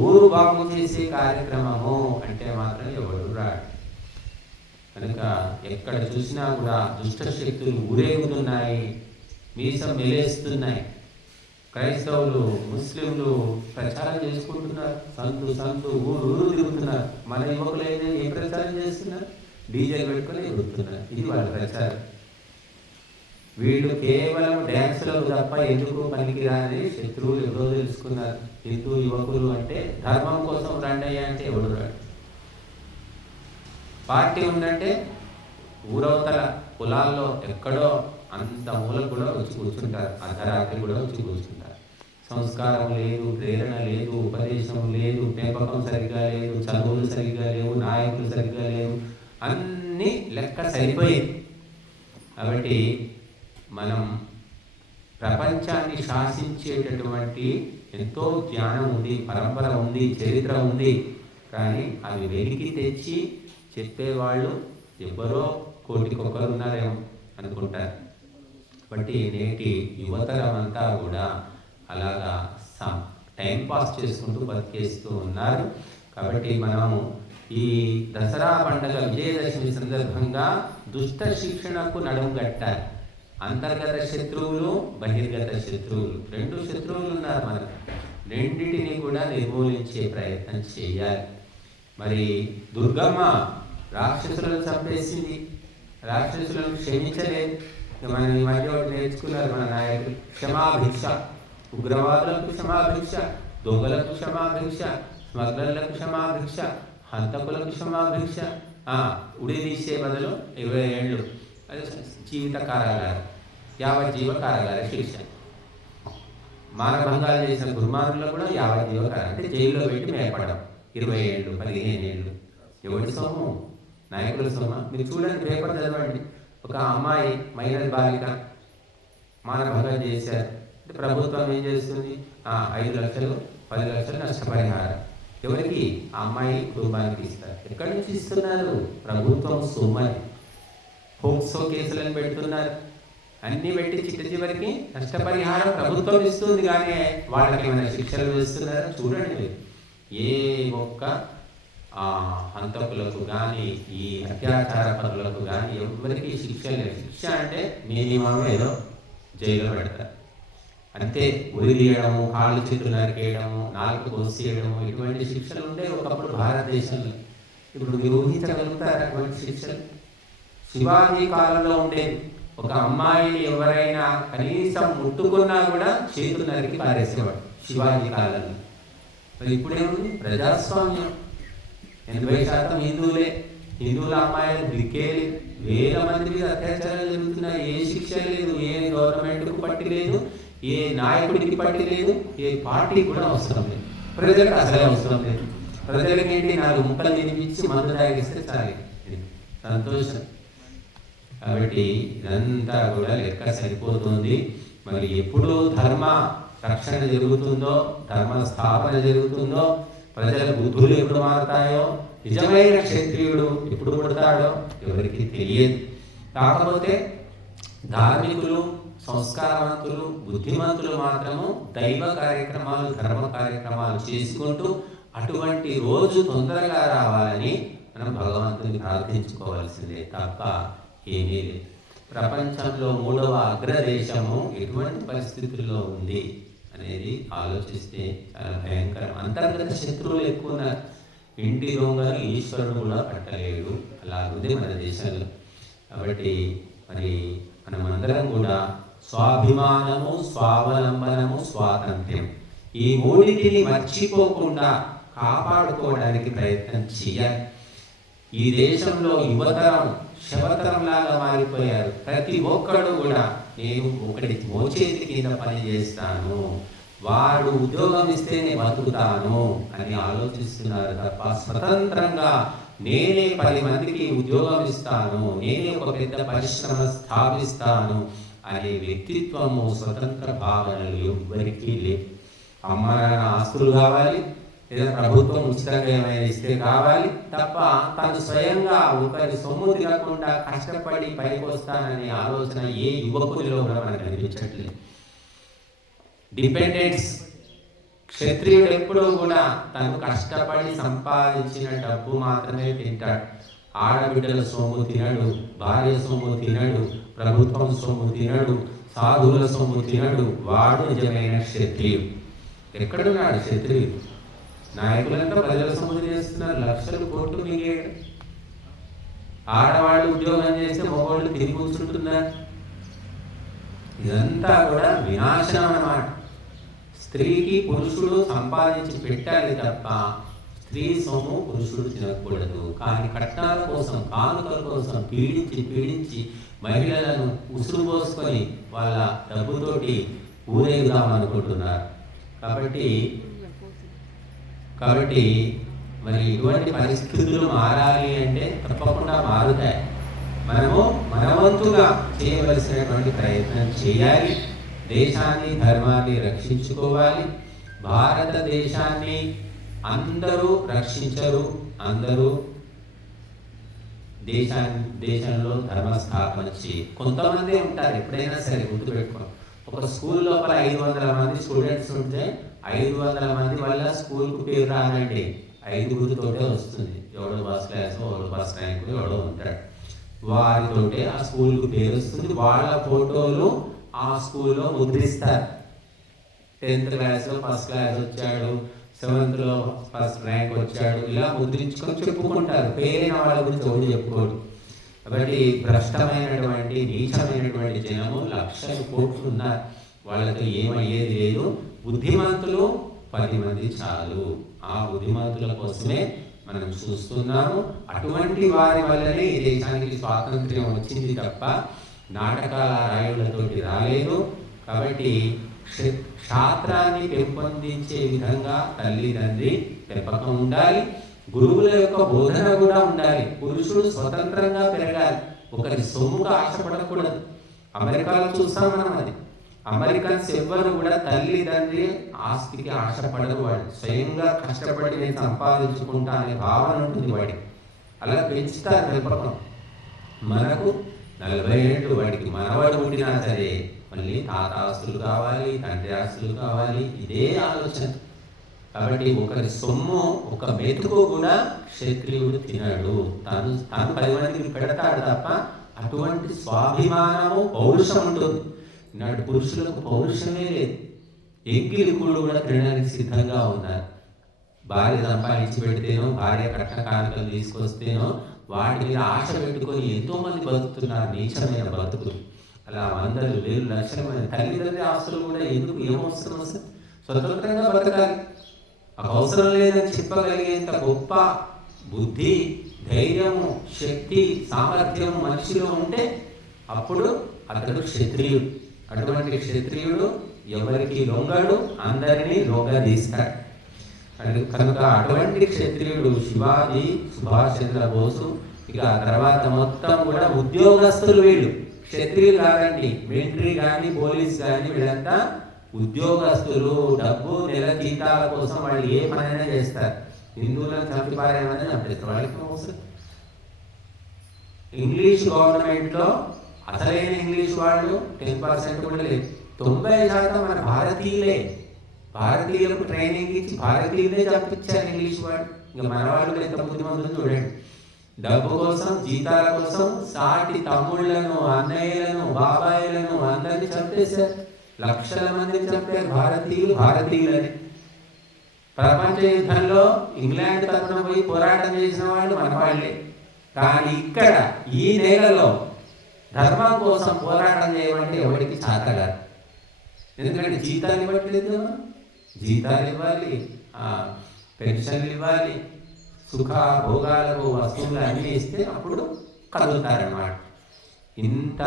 ఊరు బాగు చేసే కార్యక్రమము అంటే మాత్రం ఎవడు రాడు. కనుక ఎక్కడ చూసినా కూడా దుష్ట శక్తులు ఊరేగుతున్నాయి, మీసం మెలేస్తున్నాయి. క్రైస్తవులు ముస్లింలు ప్రచారం చేసుకుంటున్నారు, సంతు ఊరు తిరుగుతున్నారు. మన యువకులు ఏం ప్రచారం చేస్తున్నారు? డీజే పెట్టుకొని ఎగురుతున్నారు. ఇది వాళ్ళ ప్రచారం. వీళ్ళు కేవలం డ్యాన్సులకు తప్ప ఎందుకు పనికిరాని శత్రువులు ఎవరో తెలుసుకున్నారు. హిందూ యువకులు అంటే ధర్మం కోసం రండయ్యా అంటే ఎవడు రాడు. పార్టీ ఉందంటే ఊరవతల పొలాల్లో ఎక్కడో అంత మూలకు కూడా వచ్చి కూర్చుంటారు, అర్ధరాత్రి కూడా వచ్చి కూర్చుంటారు. సంస్కారం లేదు, ప్రేరణ లేదు, ఉపదేశం లేదు, పెంపకం సరిగ్గా లేదు, చదువులు సరిగ్గా లేవు, నాయకులు సరిగ్గా లేవు, అన్నీ లెక్క సరిపోయింది. కాబట్టి మనం ప్రపంచాన్ని శాసించేటటువంటి ఎంతో జ్ఞానం ఉంది, పరంపర ఉంది, చరిత్ర ఉంది. కానీ అవి వెలికి తెచ్చి చెప్పేవాళ్ళు ఎవరో కోటికొకరు ఉన్నారేమో అనుకుంటారు. బట్టి నేటి యువతరం అంతా కూడా అలాగా టైంపాస్ చేసుకుంటూ బతికేస్తూ ఉన్నారు. కాబట్టి మనము ఈ దసరా పండుగ విజయదశమి సందర్భంగా దుష్ట శిక్షణకు నడుము కట్టాలి. అంతర్గత శత్రువులు, బహిర్గత శత్రువులు, రెండు శత్రువులు ఉన్నారు మనకు. రెండింటిని కూడా నిర్మూలించే ప్రయత్నం చేయాలి. మరి దుర్గమ్మ రాక్షసులను చంపేసింది, రాక్షసులను క్షమించలేదు. మనం ఈ మధ్య ఒకటి నేర్చుకున్నారు మన నాయకులు, క్షమాభిక్ష. ఉగ్రవాదులకు క్షమాభిక్ష, దొంగలకు క్షమాభిక్ష, స్మగ్లర్లకు క్షమాభిక్ష, హంతకులకు క్షమాభిక్ష. ఉడి తీసే బదులు 20 ఏళ్ళు అది జీవిత కారాగారం, యావజ్జీవ కారాగార శిక్ష. మానభంగాలు చేసిన దుర్మార్గులకు కూడా యావజ్జీవ కారాగారం, అంటే జైల్లో పెట్టి మేపడం. 20 ఏళ్ళు 15 ఏళ్ళు. ఎవరి సొమ్ము? నాయకుల సొమ్మ. మీరు చూడండి, పేపర్ చదవండి. ఒక అమ్మాయి మైనర్ బాలిక మానభంగం చేశారు. ప్రభుత్వం ఏం చేస్తుంది? 5 లక్షలు 10 లక్షలు నష్టపరిహారం. ఎవరికి? ఆ అమ్మాయి కుటుంబానికి ఇస్తారు. ఎక్కడి నుంచి ఇస్తున్నారు? ప్రభుత్వం సొమ్మని. పోక్సో కేసులను పెడుతున్నారు, అన్నీ పెట్టి చిట్ట చివరికి నష్టపరిహారం ప్రభుత్వం ఇస్తుంది. కానీ వాళ్ళకి ఏమైనా శిక్షలు వేస్తున్నారా? చూడండి. ఏ ఒక్క హంతకులకు కానీ ఈ అత్యాచార పనులకు కానీ ఎవరికి శిక్ష లేదు. శిక్ష అంటే మినిమం ఏదో జైల్లో పెడతారు అంతే. ఉరి తీయడము, కాళ్ళు చేతులు నరికేయడము, నాలుగు కోసేయడము, ఇటువంటి శిక్షలు ఉండే ఒకప్పుడు భారతదేశంలో. ఇప్పుడు మీరు ఊహించగలుగుతారు అటువంటి శిక్షలు? శివాజీ కాలంలో ఉండేది. ఒక అమ్మాయిని ఎవరైనా కనీసం ముట్టుకున్నా కూడా చేతులు నరికి పారేసేవాడు శివాజీ కాలంలో. మరి ఇప్పుడేముంది? ప్రజాస్వామ్యం. 80% హిందువులే. హిందువుల అమ్మాయిలు దిక్కేది. వేల మంది మీద అత్యాచారాలు జరుగుతున్నాయి. ఏ శిక్ష లేదు, ఏ గవర్నమెంట్కు పట్టి లేదు, ఏ నాయకుడికి పట్టి లేదు, ఏ పార్టీ కూడా అవసరం లేదు. ప్రజలకు అసలే అవసరం లేదు. ప్రజలకి ఏంటి? 4 ముక్కలు తినిపించి మందు తాగిస్తే చాలు, సంతోషం. కాబట్టి ఇదంతా కూడా లెక్క సరిపోతుంది. మరి ఎప్పుడు ధర్మ రక్షణ జరుగుతుందో, ధర్మ స్థాపన జరుగుతుందో, ప్రజల బుద్ధులు ఎప్పుడు మారుతాయో, నిజమైన క్షత్రియుడు ఎప్పుడు పుడతాడో ఎవరికి తెలియదు. కాకపోతే ధార్మికులు, సంస్కారవంతులు, బుద్ధిమంతులు మాత్రము దైవ కార్యక్రమాలు, ధర్మ కార్యక్రమాలు చేసుకుంటూ అటువంటి రోజు తొందరగా రావాలని మనం భగవంతుని ప్రార్థించుకోవాల్సిందే తప్ప ఏమీ లేదు. ప్రపంచంలో 3వ అగ్రదేశము ఎటువంటి పరిస్థితుల్లో ఉంది అనేది ఆలోచిస్తే చాలా భయంకరం. అంతర్గత శత్రువులు ఎక్కువ ఉన్నారు. ఇంటి దొంగలు ఈశ్వరుడు కూడా పట్టలేడు, అలాగుంది మన దేశంలో. కాబట్టి మరి మనమందరం కూడా స్వాభిమానము, స్వావలంబనము, స్వాతంత్ర్యం. ఈ మూడింటిని మర్చిపోకుండా కాపాడుకోవడానికి ప్రయత్నం చేయాలి. ఈ దేశంలో యువతరం శవతరం లాగా మారిపోయారు. ప్రతి ఒక్కడు కూడా నేను ఒకటి మోచేతి కింద పని చేస్తాను, వాడు ఉద్యోగం ఇస్తేనే బతుకుతాను అని ఆలోచిస్తున్నారు తప్ప స్వతంత్రంగా నేనే 10 మందికి ఉద్యోగం ఇస్తాను, నేనే ఒక పెద్ద పరిశ్రమ స్థాపిస్తాను అనే వ్యక్తిత్వము, స్వతంత్ర భావనలు ఎవరికీ లేవు. అమ్మ నాన్న ఆస్తులు కావాలి, లేదా ప్రభుత్వం ఉచితంగా ఏమైనా ఇస్తే కావాలి తప్ప తను స్వయంగా ఒకరి సొమ్ము తినకుండా కష్టపడి పైకి వస్తాననే ఆలోచన ఏ యువకుడిలో కూడా మనకు కనిపించట్లేదు. డిపెండెన్స్. క్షత్రియుడు ఎప్పుడూ కూడా తను కష్టపడి సంపాదించిన డబ్బు మాత్రమే తింటాడు. ఆడబిడ్డల సొమ్ము తినడు, భార్య సొమ్ము తినడు, ప్రభుత్వం సొమ్ము తినడు, సాధువుల సొమ్ము తినడు. వాడు నిజమైన క్షత్రియుడు. ఎక్కడున్నాడు క్షత్రియుడు? నాయకులంతా ప్రజల సొమ్ము చేస్తున్నారు, లక్షలు కోట్లు మింగేయడం. ఆడవాళ్ళు ఉద్యోగం చేస్తే మగవాళ్ళు తిరిగి కూర్చుంటున్నారు. ఇదంతా కూడా వినాశనం అన్నమాట. స్త్రీకి పురుషుడు సంపాదించి పెట్టాలి తప్ప స్త్రీ సొమ్ము పురుషుడు తినకూడదు. కానీ కట్నాల కోసం, కానుకల కోసం పీడించి మహిళలను ఉసురు పోసుకొని వాళ్ళ డబ్బుతోటి ఊరేగుదాం అనుకుంటున్నారు. కాబట్టి మరి ఇటువంటి పరిస్థితులు మారాలి అంటే తప్పకుండా మారుతాయి. మనము మనవంతుగా చేయవలసినటువంటి ప్రయత్నం చేయాలి. దేశాన్ని, ధర్మాన్ని రక్షించుకోవాలి. భారతదేశాన్ని అందరూ రక్షించరు. అందరూ దేశంలో ధర్మ స్థాపన కొంతమంది ఉంటారు. ఎప్పుడైనా సరే గుర్తుపెట్టుకో, ఒక స్కూల్ లోపల 500 మంది స్టూడెంట్స్ ఉంటే 500 మంది వల్ల స్కూల్కు పేరు రానండి. 5గురితోటే వస్తుంది. ఎవడో ఫస్ట్ క్లాస్, ఎవడో ఫస్ట్ ర్యాంక్, ఎవడో ఉంటాడు. వారితోటే ఆ స్కూల్కు పేరు వస్తుంది. వాళ్ళ ఫోటోలు ఆ స్కూల్లో ముద్రిస్తారు. 10th క్లాస్లో ఫస్ట్ క్లాస్ వచ్చాడు, 7th ఫస్ట్ ర్యాంక్ వచ్చాడు, ఇలా ముద్రించుకొని చెప్పుకుంటారు. పేరైన వాళ్ళ గురించి ఎవరు చెప్పుకోడు. కాబట్టి భ్రష్టమైనటువంటి, నీచమైనటువంటి జనము లక్షలు కోట్లు ఉన్నారు. వాళ్ళతో ఏమయ్యేది లేదు. బుద్ధిమంతులు 10 మంది చాలు. ఆ బుద్ధిమంతుల కోసమే మనం చూస్తున్నాము. అటువంటి వారి వల్లనే ఈ దేశానికి స్వాతంత్ర్యం వచ్చింది తప్ప నాటకాల రాయులతోటి రాలేదు. కాబట్టి క్షాత్రాన్ని పెంపొందించే విధంగా తల్లిదండ్రి పెంపకం ఉండాలి. గురువుల యొక్క బోధన కూడా ఉండాలి. పురుషుడు స్వతంత్రంగా పెరగాలి, ఒకరి సొమ్ముగా ఆశపడకూడదు. అమెరికాలో చూస్తాం మనం అది. అమెరికన్స్ ఎవ్వరు కూడా తల్లిదండ్రి ఆస్తికి ఆశపడరు. వాడు స్వయంగా కష్టపడి నేను సంపాదించుకుంటా అనే భావన ఉంటుంది వాడికి. అలా పెంచుతారు పెంపకం. మనకు 40 ఏళ్ళు వాడికి మనవాడు పుట్టినా సరే మళ్ళీ తాత ఆస్తులు కావాలి, తండ్రి ఆస్తులు కావాలి, ఇదే ఆలోచన. కాబట్టి ఒకరి సొమ్ము ఒక మెతుకు కూడా క్షత్రియుడు తినడు. తను 10 మందికి పెడతాడు తప్ప అటువంటి స్వాభిమానము, పౌరుషం ఉంటుంది. నాడు పురుషులకు పౌరుషమే లేదు. ఎంగిలి కూడు కూడా తినడానికి సిద్ధంగా ఉన్నారు. భార్య సంపాదించి పెడితేనో, భార్య కట్న కానుకలు తీసుకొస్తేనో వాటి మీద ఆశ పెట్టుకొని ఎంతో మంది బతుకుతున్నారు నీచమైన బతుకులు. అలా 100,000, 1,000, లక్షల మంది తల్లిదండ్రి ఆస్తులు కూడా ఎందుకు, ఏమవసరం అసలు? స్వతంత్రంగా బతకాలి. అవసరం లేదని చెప్పగలిగేంత గొప్ప బుద్ధి, ధైర్యము, శక్తి, సామర్థ్యం మనిషిలో ఉంటే అప్పుడు అతడు క్షత్రియుడు. అటువంటి క్షత్రియుడు ఎవరికి లొంగడు, అందరినీ లొంగదీస్తాడు. కనుక అటువంటి క్షత్రియుడు శివాజీ, సుభాష్ చంద్రబోసు, ఇక తర్వాత మొత్తం కూడా ఉద్యోగస్తులు. వీళ్ళు క్షత్రియులు కాదండి. మిలిటరీ కానీ, పోలీస్ కానీ వీళ్ళంతా ఉద్యోగస్తులు. డబ్బు, నెల జీతాల కోసం వాళ్ళు ఏ పనైనా చేస్తారు. హిందువులను చంపిపారేమని చంపేస్తారు. వాళ్ళకి అవసరం. ఇంగ్లీష్ గవర్నమెంట్లో అసలైన ఇంగ్లీష్ వాళ్ళు 10% కూడా లేదు. 90% మన భారతీయులే. భారతీయులకు ట్రైనింగ్ ఇచ్చి భారతీయులే చంపించారు ఇంగ్లీష్ వాళ్ళు. ఇంకా మన వాళ్ళు ఎంత బుద్ధిమంతులు చూడండి. డబ్బు కోసం, జీతాల కోసం సాటి తమ్ముళ్లను, అన్నయ్యలను, బాబాయిలను అందరినీ చంపేశారు. లక్షల మందిని చంపారు భారతీయులని. ప్రపంచ యుద్ధంలో ఇంగ్లాండ్ తరఫున పోయి పోరాటం చేసిన వాళ్ళు మన వాళ్ళే. కానీ ఇక్కడ ఈ నేలలో ధర్మం కోసం పోరాటం చేయమంటే ఎవరికి చేతగా. ఎందుకంటే జీతాలు ఇవ్వట్లేదు కదా, జీతాలు ఇవ్వాలి, పెన్షన్లు ఇవ్వాలి, సుఖ భోగాలకు వస్తువులు అన్నీ ఇస్తే అప్పుడు కదులుతారన్నమాట. ఇంత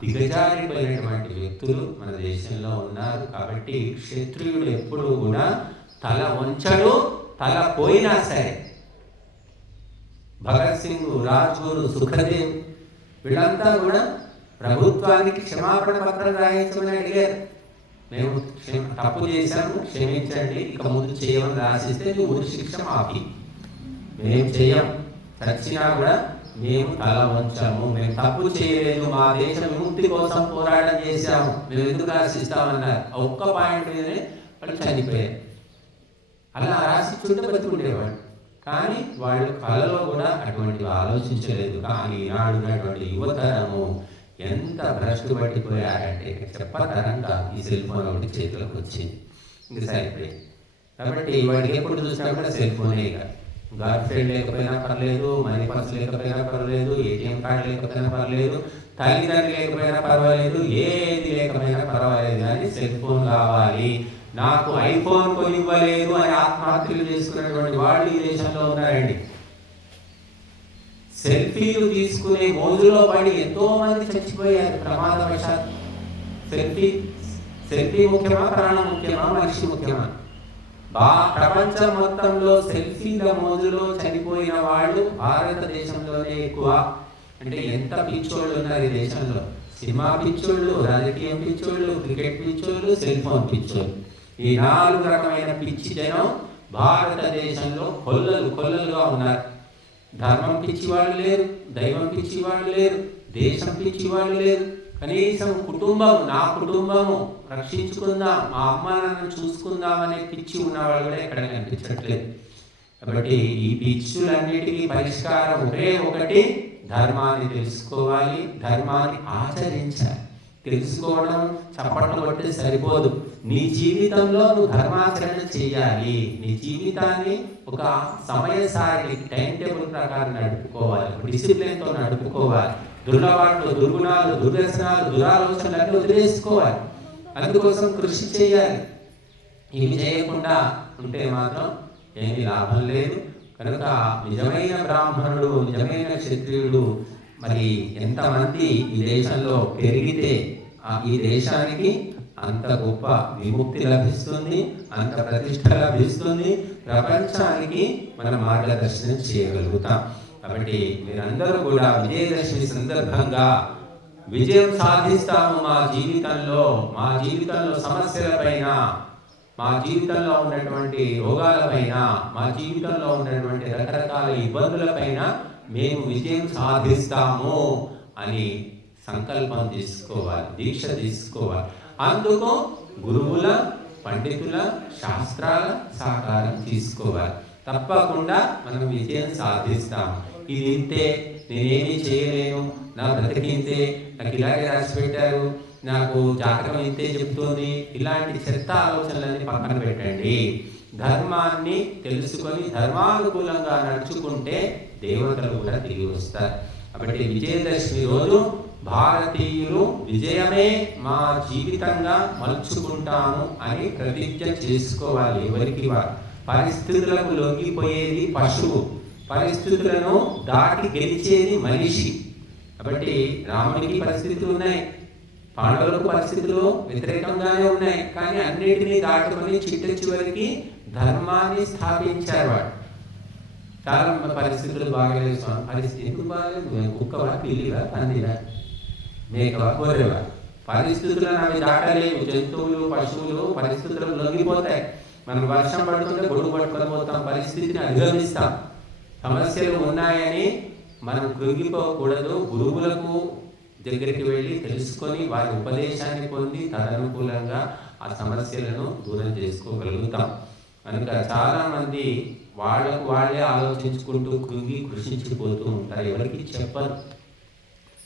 దిగజారిపోయినటువంటి వ్యక్తులు మన దేశంలో ఉన్నారు. కాబట్టి క్షత్రియుడు ఎప్పుడు కూడా తల వంచడు, తల పోయినా సరే. భగత్ సింగ్, రాజ్గురు, సుఖదేవ్ వీళ్ళంతా కూడా ప్రభుత్వానికి క్షమాపణ పత్రం రాయించమని అడిగారు. మేము తప్పు చేశాము, క్షమించండి, ఇక ముందు చేయమని రాసిస్తే నువ్వు ఉరి శిక్ష మాఫీ. మేము చేయం, చచ్చినా కూడా మేము తల వంచాము, మేము తప్పు చేయలేదు, మా దేశ విముక్తి కోసం పోరాటం చేశాము, మేము ఎందుకు రాసిస్తామన్నారు. ఒక్క పాయింట్ మీదనే వాళ్ళు చనిపోయారు. అలా రాసిస్తుంటే బతుకుండేవాడు. కానీ వాళ్ళు కళలో కూడా అటువంటివి ఆలోచించలేదు. కానీ ఈనాడు ఉన్నటువంటి యువతరము ఎంత భ్రష్టు పట్టిపోయారంటే చెప్పతరంగా ఈ సెల్ ఫోన్ ఒకటి చేతులకు వచ్చింది, ఇంక సరిపోయింది. కాబట్టి వాడికి ఎప్పుడు చూసినా కూడా సెల్ ఫోనే. ఇక గర్ల్ ఫ్రెండ్ లేకపోయినా పర్లేదు, మనీ పర్స్ లేకపోయినా పర్లేదు, ఏటీఎం కార్డు లేకపోయినా పర్లేదు, తల్లిదండ్రులు లేకపోయినా పర్వాలేదు, ఏది లేకపోయినా పర్వాలేదు, కానీ సెల్ ఫోన్ కావాలి, నాకు ఐఫోన్ కొనివ్వలేదు అని ఆత్మహత్యలు చేసుకున్నటువంటి వాళ్ళు ఈ దేశంలో ఉన్నారండి. సెల్ఫీలు తీసుకునే మోజులో పడి ఎంతో మంది చచ్చిపోయారు ప్రమాదవశాత్తు. సెల్ఫీ ముఖ్యమా, ప్రాణం ముఖ్యమా, మనిషి ముఖ్యమా? ప్రపంచం మొత్తంలో సెల్ఫీల మోజులో చనిపోయిన వాళ్ళు భారతదేశంలోనే ఎక్కువ. అంటే ఎంత పిచ్చోళ్ళు ఉన్నారు ఈ దేశంలో. సినిమా పిచ్చోళ్ళు, రాజకీయం పిచ్చోళ్ళు, క్రికెట్ పిచ్చోళ్ళు, సెల్ ఫోన్ పిచ్చోళ్ళు. ఈ 4 రకమైన పిచ్చి జనం భారతదేశంలో కొల్లలుగా ఉన్నారు. ధర్మం పిచ్చి వాళ్ళు లేరు, దైవం పిచ్చి వాళ్ళు లేరు, దేశం పిచ్చి వాళ్ళు లేరు. కనీసం కుటుంబం, నా కుటుంబము రక్షించుకుందాం, మా అమ్మ నాన్నను చూసుకుందాం అనే పిచ్చి ఉన్నవాళ్ళు కూడా ఎక్కడ కనిపించట్లేదు. కాబట్టి ఈ పిచ్చులన్నిటికీ పరిష్కారం ఒకే ఒకటి, ధర్మాన్ని తెలుసుకోవాలి, ధర్మాన్ని ఆచరించాలి. తెలుసుకోవడం, చప్పట్లు కొట్టి సరిపోదు. నీ జీవితంలో నువ్వు ధర్మాచరణ చేయాలి. నీ జీవితాన్ని ఒక సమయ సారి, టైం టేబుల్ ప్రకారం నడుపుకోవాలి, డిసిప్లిన్తో నడుపుకోవాలి. దుర్లవాట్లు, దుర్గుణాలు, దుర్వ్యసనాలు, దురాలోచనలు వదిలేసుకోవాలి. అందుకోసం కృషి చేయాలి. ఇవి చేయకుండా ఉంటే మాత్రం ఏమీ లాభం లేదు. కనుక నిజమైన బ్రాహ్మణుడు, నిజమైన క్షత్రియుడు మరి ఎంతమంది ఈ దేశంలో పెరిగితే ఈ దేశానికి అంత గొప్ప విముక్తి లభిస్తుంది, అంత ప్రతిష్ట లభిస్తుంది, ప్రపంచానికి మనం మార్గదర్శనం చేయగలుగుతాం. కాబట్టి మీరందరూ కూడా విజయదశమి సందర్భంగా విజయం సాధిస్తాము మా జీవితంలో సమస్యలపైన, మా జీవితంలో ఉన్నటువంటి రోగాలపైన, మా జీవితంలో ఉన్నటువంటి రకరకాల ఇబ్బందులపైన మేము విజయం సాధిస్తాము అని సంకల్పం తీసుకోవాలి, దీక్ష తీసుకోవాలి. అందుకు గురువుల, పండితుల, శాస్త్రాల సహకారం తీసుకోవాలి. తప్పకుండా మనం విజయం సాధిస్తాం. ఇది ఇంతే, నేనేమీ చేయలేను, నా బ్రతికింతే, నాకు ఇలాగే రాసి పెట్టారు, నాకు జాతకం ఇంతే చెప్తుంది, ఇలాంటి చెత్త ఆలోచనలన్నీ పక్కన పెట్టండి. ధర్మాన్ని తెలుసుకొని ధర్మానుకూలంగా నడుచుకుంటే దేవతలు కూడా తిరిగి వస్తారు. కాబట్టి విజయదశమి రోజు భారతీయులు విజయమే మా జీవితంగా మలుచుకుంటాము అని ప్రతిజ్ఞ చేసుకోవాలి. ఎవరికి వారు. పరిస్థితులకు లొంగిపోయేది పశువు, పరిస్థితులను దాటి గెలిచేది మనిషి. కాబట్టి రాముడికి పరిస్థితులు ఉన్నాయి, పాండవులకు పరిస్థితులు వ్యతిరేకంగానే ఉన్నాయి, కానీ అన్నిటినీ దాటుకొని చివరికి ధర్మాన్ని స్థాపించారు. వాడు చాలా పరిస్థితులు బాగలేదు. పరిస్థితి ఎందుకు బాగలేదు? కుక్కవా, పిల్లివా, పందిరా, మేకవా, గొర్రెవా? పరిస్థితులను అవి దాటలేవు. జంతువులు, పశువులు పరిస్థితులకు లొంగిపోతాయి. మనం వర్షం పడుతుంటే గొడుగు పట్టుకొని పోతాం, పరిస్థితిని అధిగమిస్తాం. సమస్యలు ఉన్నాయని మనం కృంగిపోకూడదు. గురువులకు దగ్గరికి వెళ్ళి తెలుసుకొని వారి ఉపదేశాన్ని పొంది తదనుకూలంగా ఆ సమస్యలను దూరం చేసుకోగలుగుతాం. కనుక చాలామంది వాళ్ళకు వాళ్ళే ఆలోచించుకుంటూ కృంగి కృషించిపోతూ ఉంటారు, ఎవరికి చెప్పరు.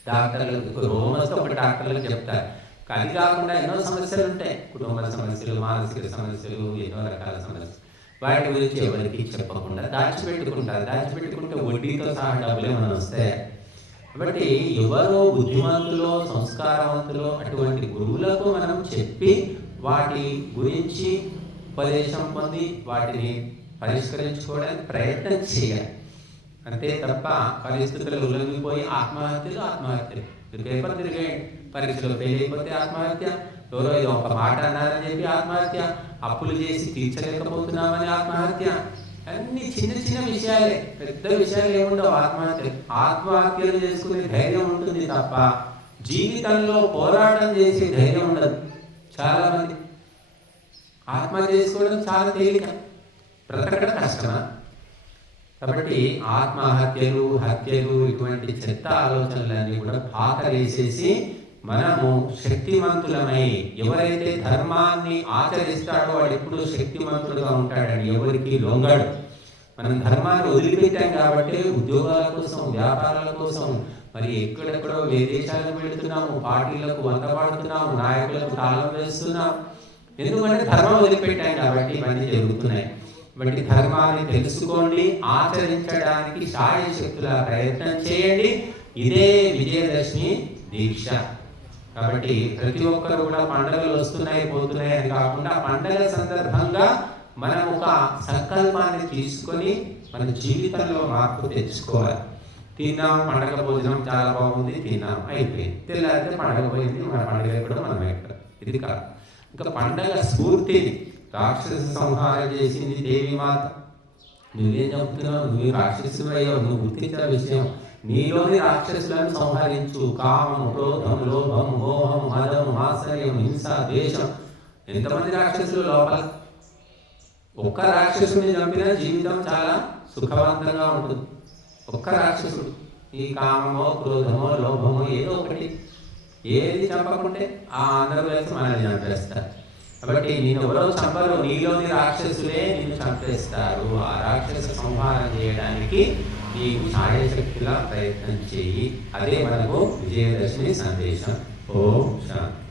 డాక్టర్లకు రోమస్తే ఒక డాక్టర్లకు చెప్తారు. అది కాకుండా ఎన్నో సమస్యలు ఉంటాయి, కుటుంబ సమస్యలు, మానసిక సమస్యలు, ఎన్నో రకాల సమస్యలు. వాటి గురించి ఎవరికి చెప్పకుండా దాచిపెట్టుకుంటారు. దాచిపెట్టుకుంటే వడ్డీతో సహా డబ్బులు ఏమైనా వస్తాయి. కాబట్టి ఎవరో బుద్ధిమంతులో సంస్కారవంతులో అటువంటి గురువులకు మనం చెప్పి వాటి గురించి ఉపదేశం పొంది వాటిని పరిష్కరించుకోవడానికి ప్రయత్నం చేయాలి. అంతే తప్ప పరిస్థితులు ఉల్లంఘిపోయి ఆత్మహత్యలు పేపర్ తిరిగేయండి, పరీక్షలో ఫెయిల్ అయిపోతే ఆత్మహత్య, ఎవరో ఏదో ఒక మాట అన్నారని చెప్పి ఆత్మహత్య, అప్పులు చేసి తీర్చలేకపోతున్నామని ఆత్మహత్య, అన్ని చిన్న చిన్న విషయాలే, పెద్ద విషయాలు ఏముండవు. ఆత్మహత్యలు చేసుకునే ధైర్యం ఉంటుంది తప్ప జీవితంలో పోరాటం చేసే ధైర్యం ఉండదు. చాలా మంది ఆత్మహత్య చేసుకోవడం చాలా తేలిక, బ్రతకడం కష్టమా? కాబట్టి ఆత్మహత్యలు, హత్యలు, ఇటువంటి చెత్త ఆలోచనలన్నీ కూడా పాతరేసేసి మనము శక్తిమంతులమై, ఎవరైతే ధర్మాన్ని ఆచరిస్తాడో వాడు ఎప్పుడూ శక్తిమంతుడుగా ఉంటాడని, ఎవరికి లొంగడు. మనం ధర్మాన్ని వదిలిపెట్టాం కాబట్టి ఉద్యోగాల కోసం, వ్యాపారాల కోసం మరి ఎక్కడెక్కడో విదేశాలకు వెళుతున్నాము, పార్టీలకు వంతపాడుతున్నాము, నాయకులకు తాళం వేస్తున్నాం. ఎందుకంటే ధర్మం వదిలిపెట్టాం కాబట్టి ఇవన్నీ జరుగుతున్నాయి. బట్టి ధర్మాన్ని తెలుసుకోండి, ఆచరించడానికి శాయశక్తుల ప్రయత్నం చేయండి. ఇదే విజయదశమి దీక్ష. కాబట్టి ప్రతి ఒక్కరు కూడా పండుగలు వస్తున్నాయి పోతున్నాయి అని కాకుండా పండుగ సందర్భంగా మనం ఒక సంకల్పాన్ని తీసుకొని మన జీవితంలో మార్పు తెచ్చుకోవాలి. తిన్నాం, పండగ భోజనం చాలా బాగుంది, తిన్నాం, అయిపోయింది, తెల్లారితే పండగ పోయింది, మన పండుగ కూడా మనం ఎక్కడ. ఇది కాదు. ఇంకా పండగ స్ఫూర్తిని, రాక్షస సంహారం చేసింది దేవి మాత. నువ్వేం చెప్తున్నావు? నువ్వు రాక్షసు అయ్యావు, నువ్వు గుర్తించిన విషయం. నీలోని రాక్షసులను సంహరించు. కామం, క్రోధం, లోభం, మోహం, మదం, మాత్సర్యం, హింస, ద్వేషం. ఎంతమంది రాక్షసులు లోపల? ఒక్క రాక్షసుని చంపిన జీవితం చాలా సుఖవంతంగా ఉంటుంది. ఒక్క రాక్షసుడు ఈ కామమో, క్రోధమో, లోభమో ఏదో ఒకటి ఏది చంపకుంటే ఆ అందరూ కలిసి మనల్ని చంపేస్తారు. కాబట్టి నేను ఎవరో చంపరు, నీలోని రాక్షసులే నిన్ను చంపేస్తారు. ఆ రాక్షస సంహారం చేయడానికి నీకు శాయశక్తిగా ప్రయత్నం చేయి. అదే మనకు విజయదశమి సందేశం. ఓం శాంతి.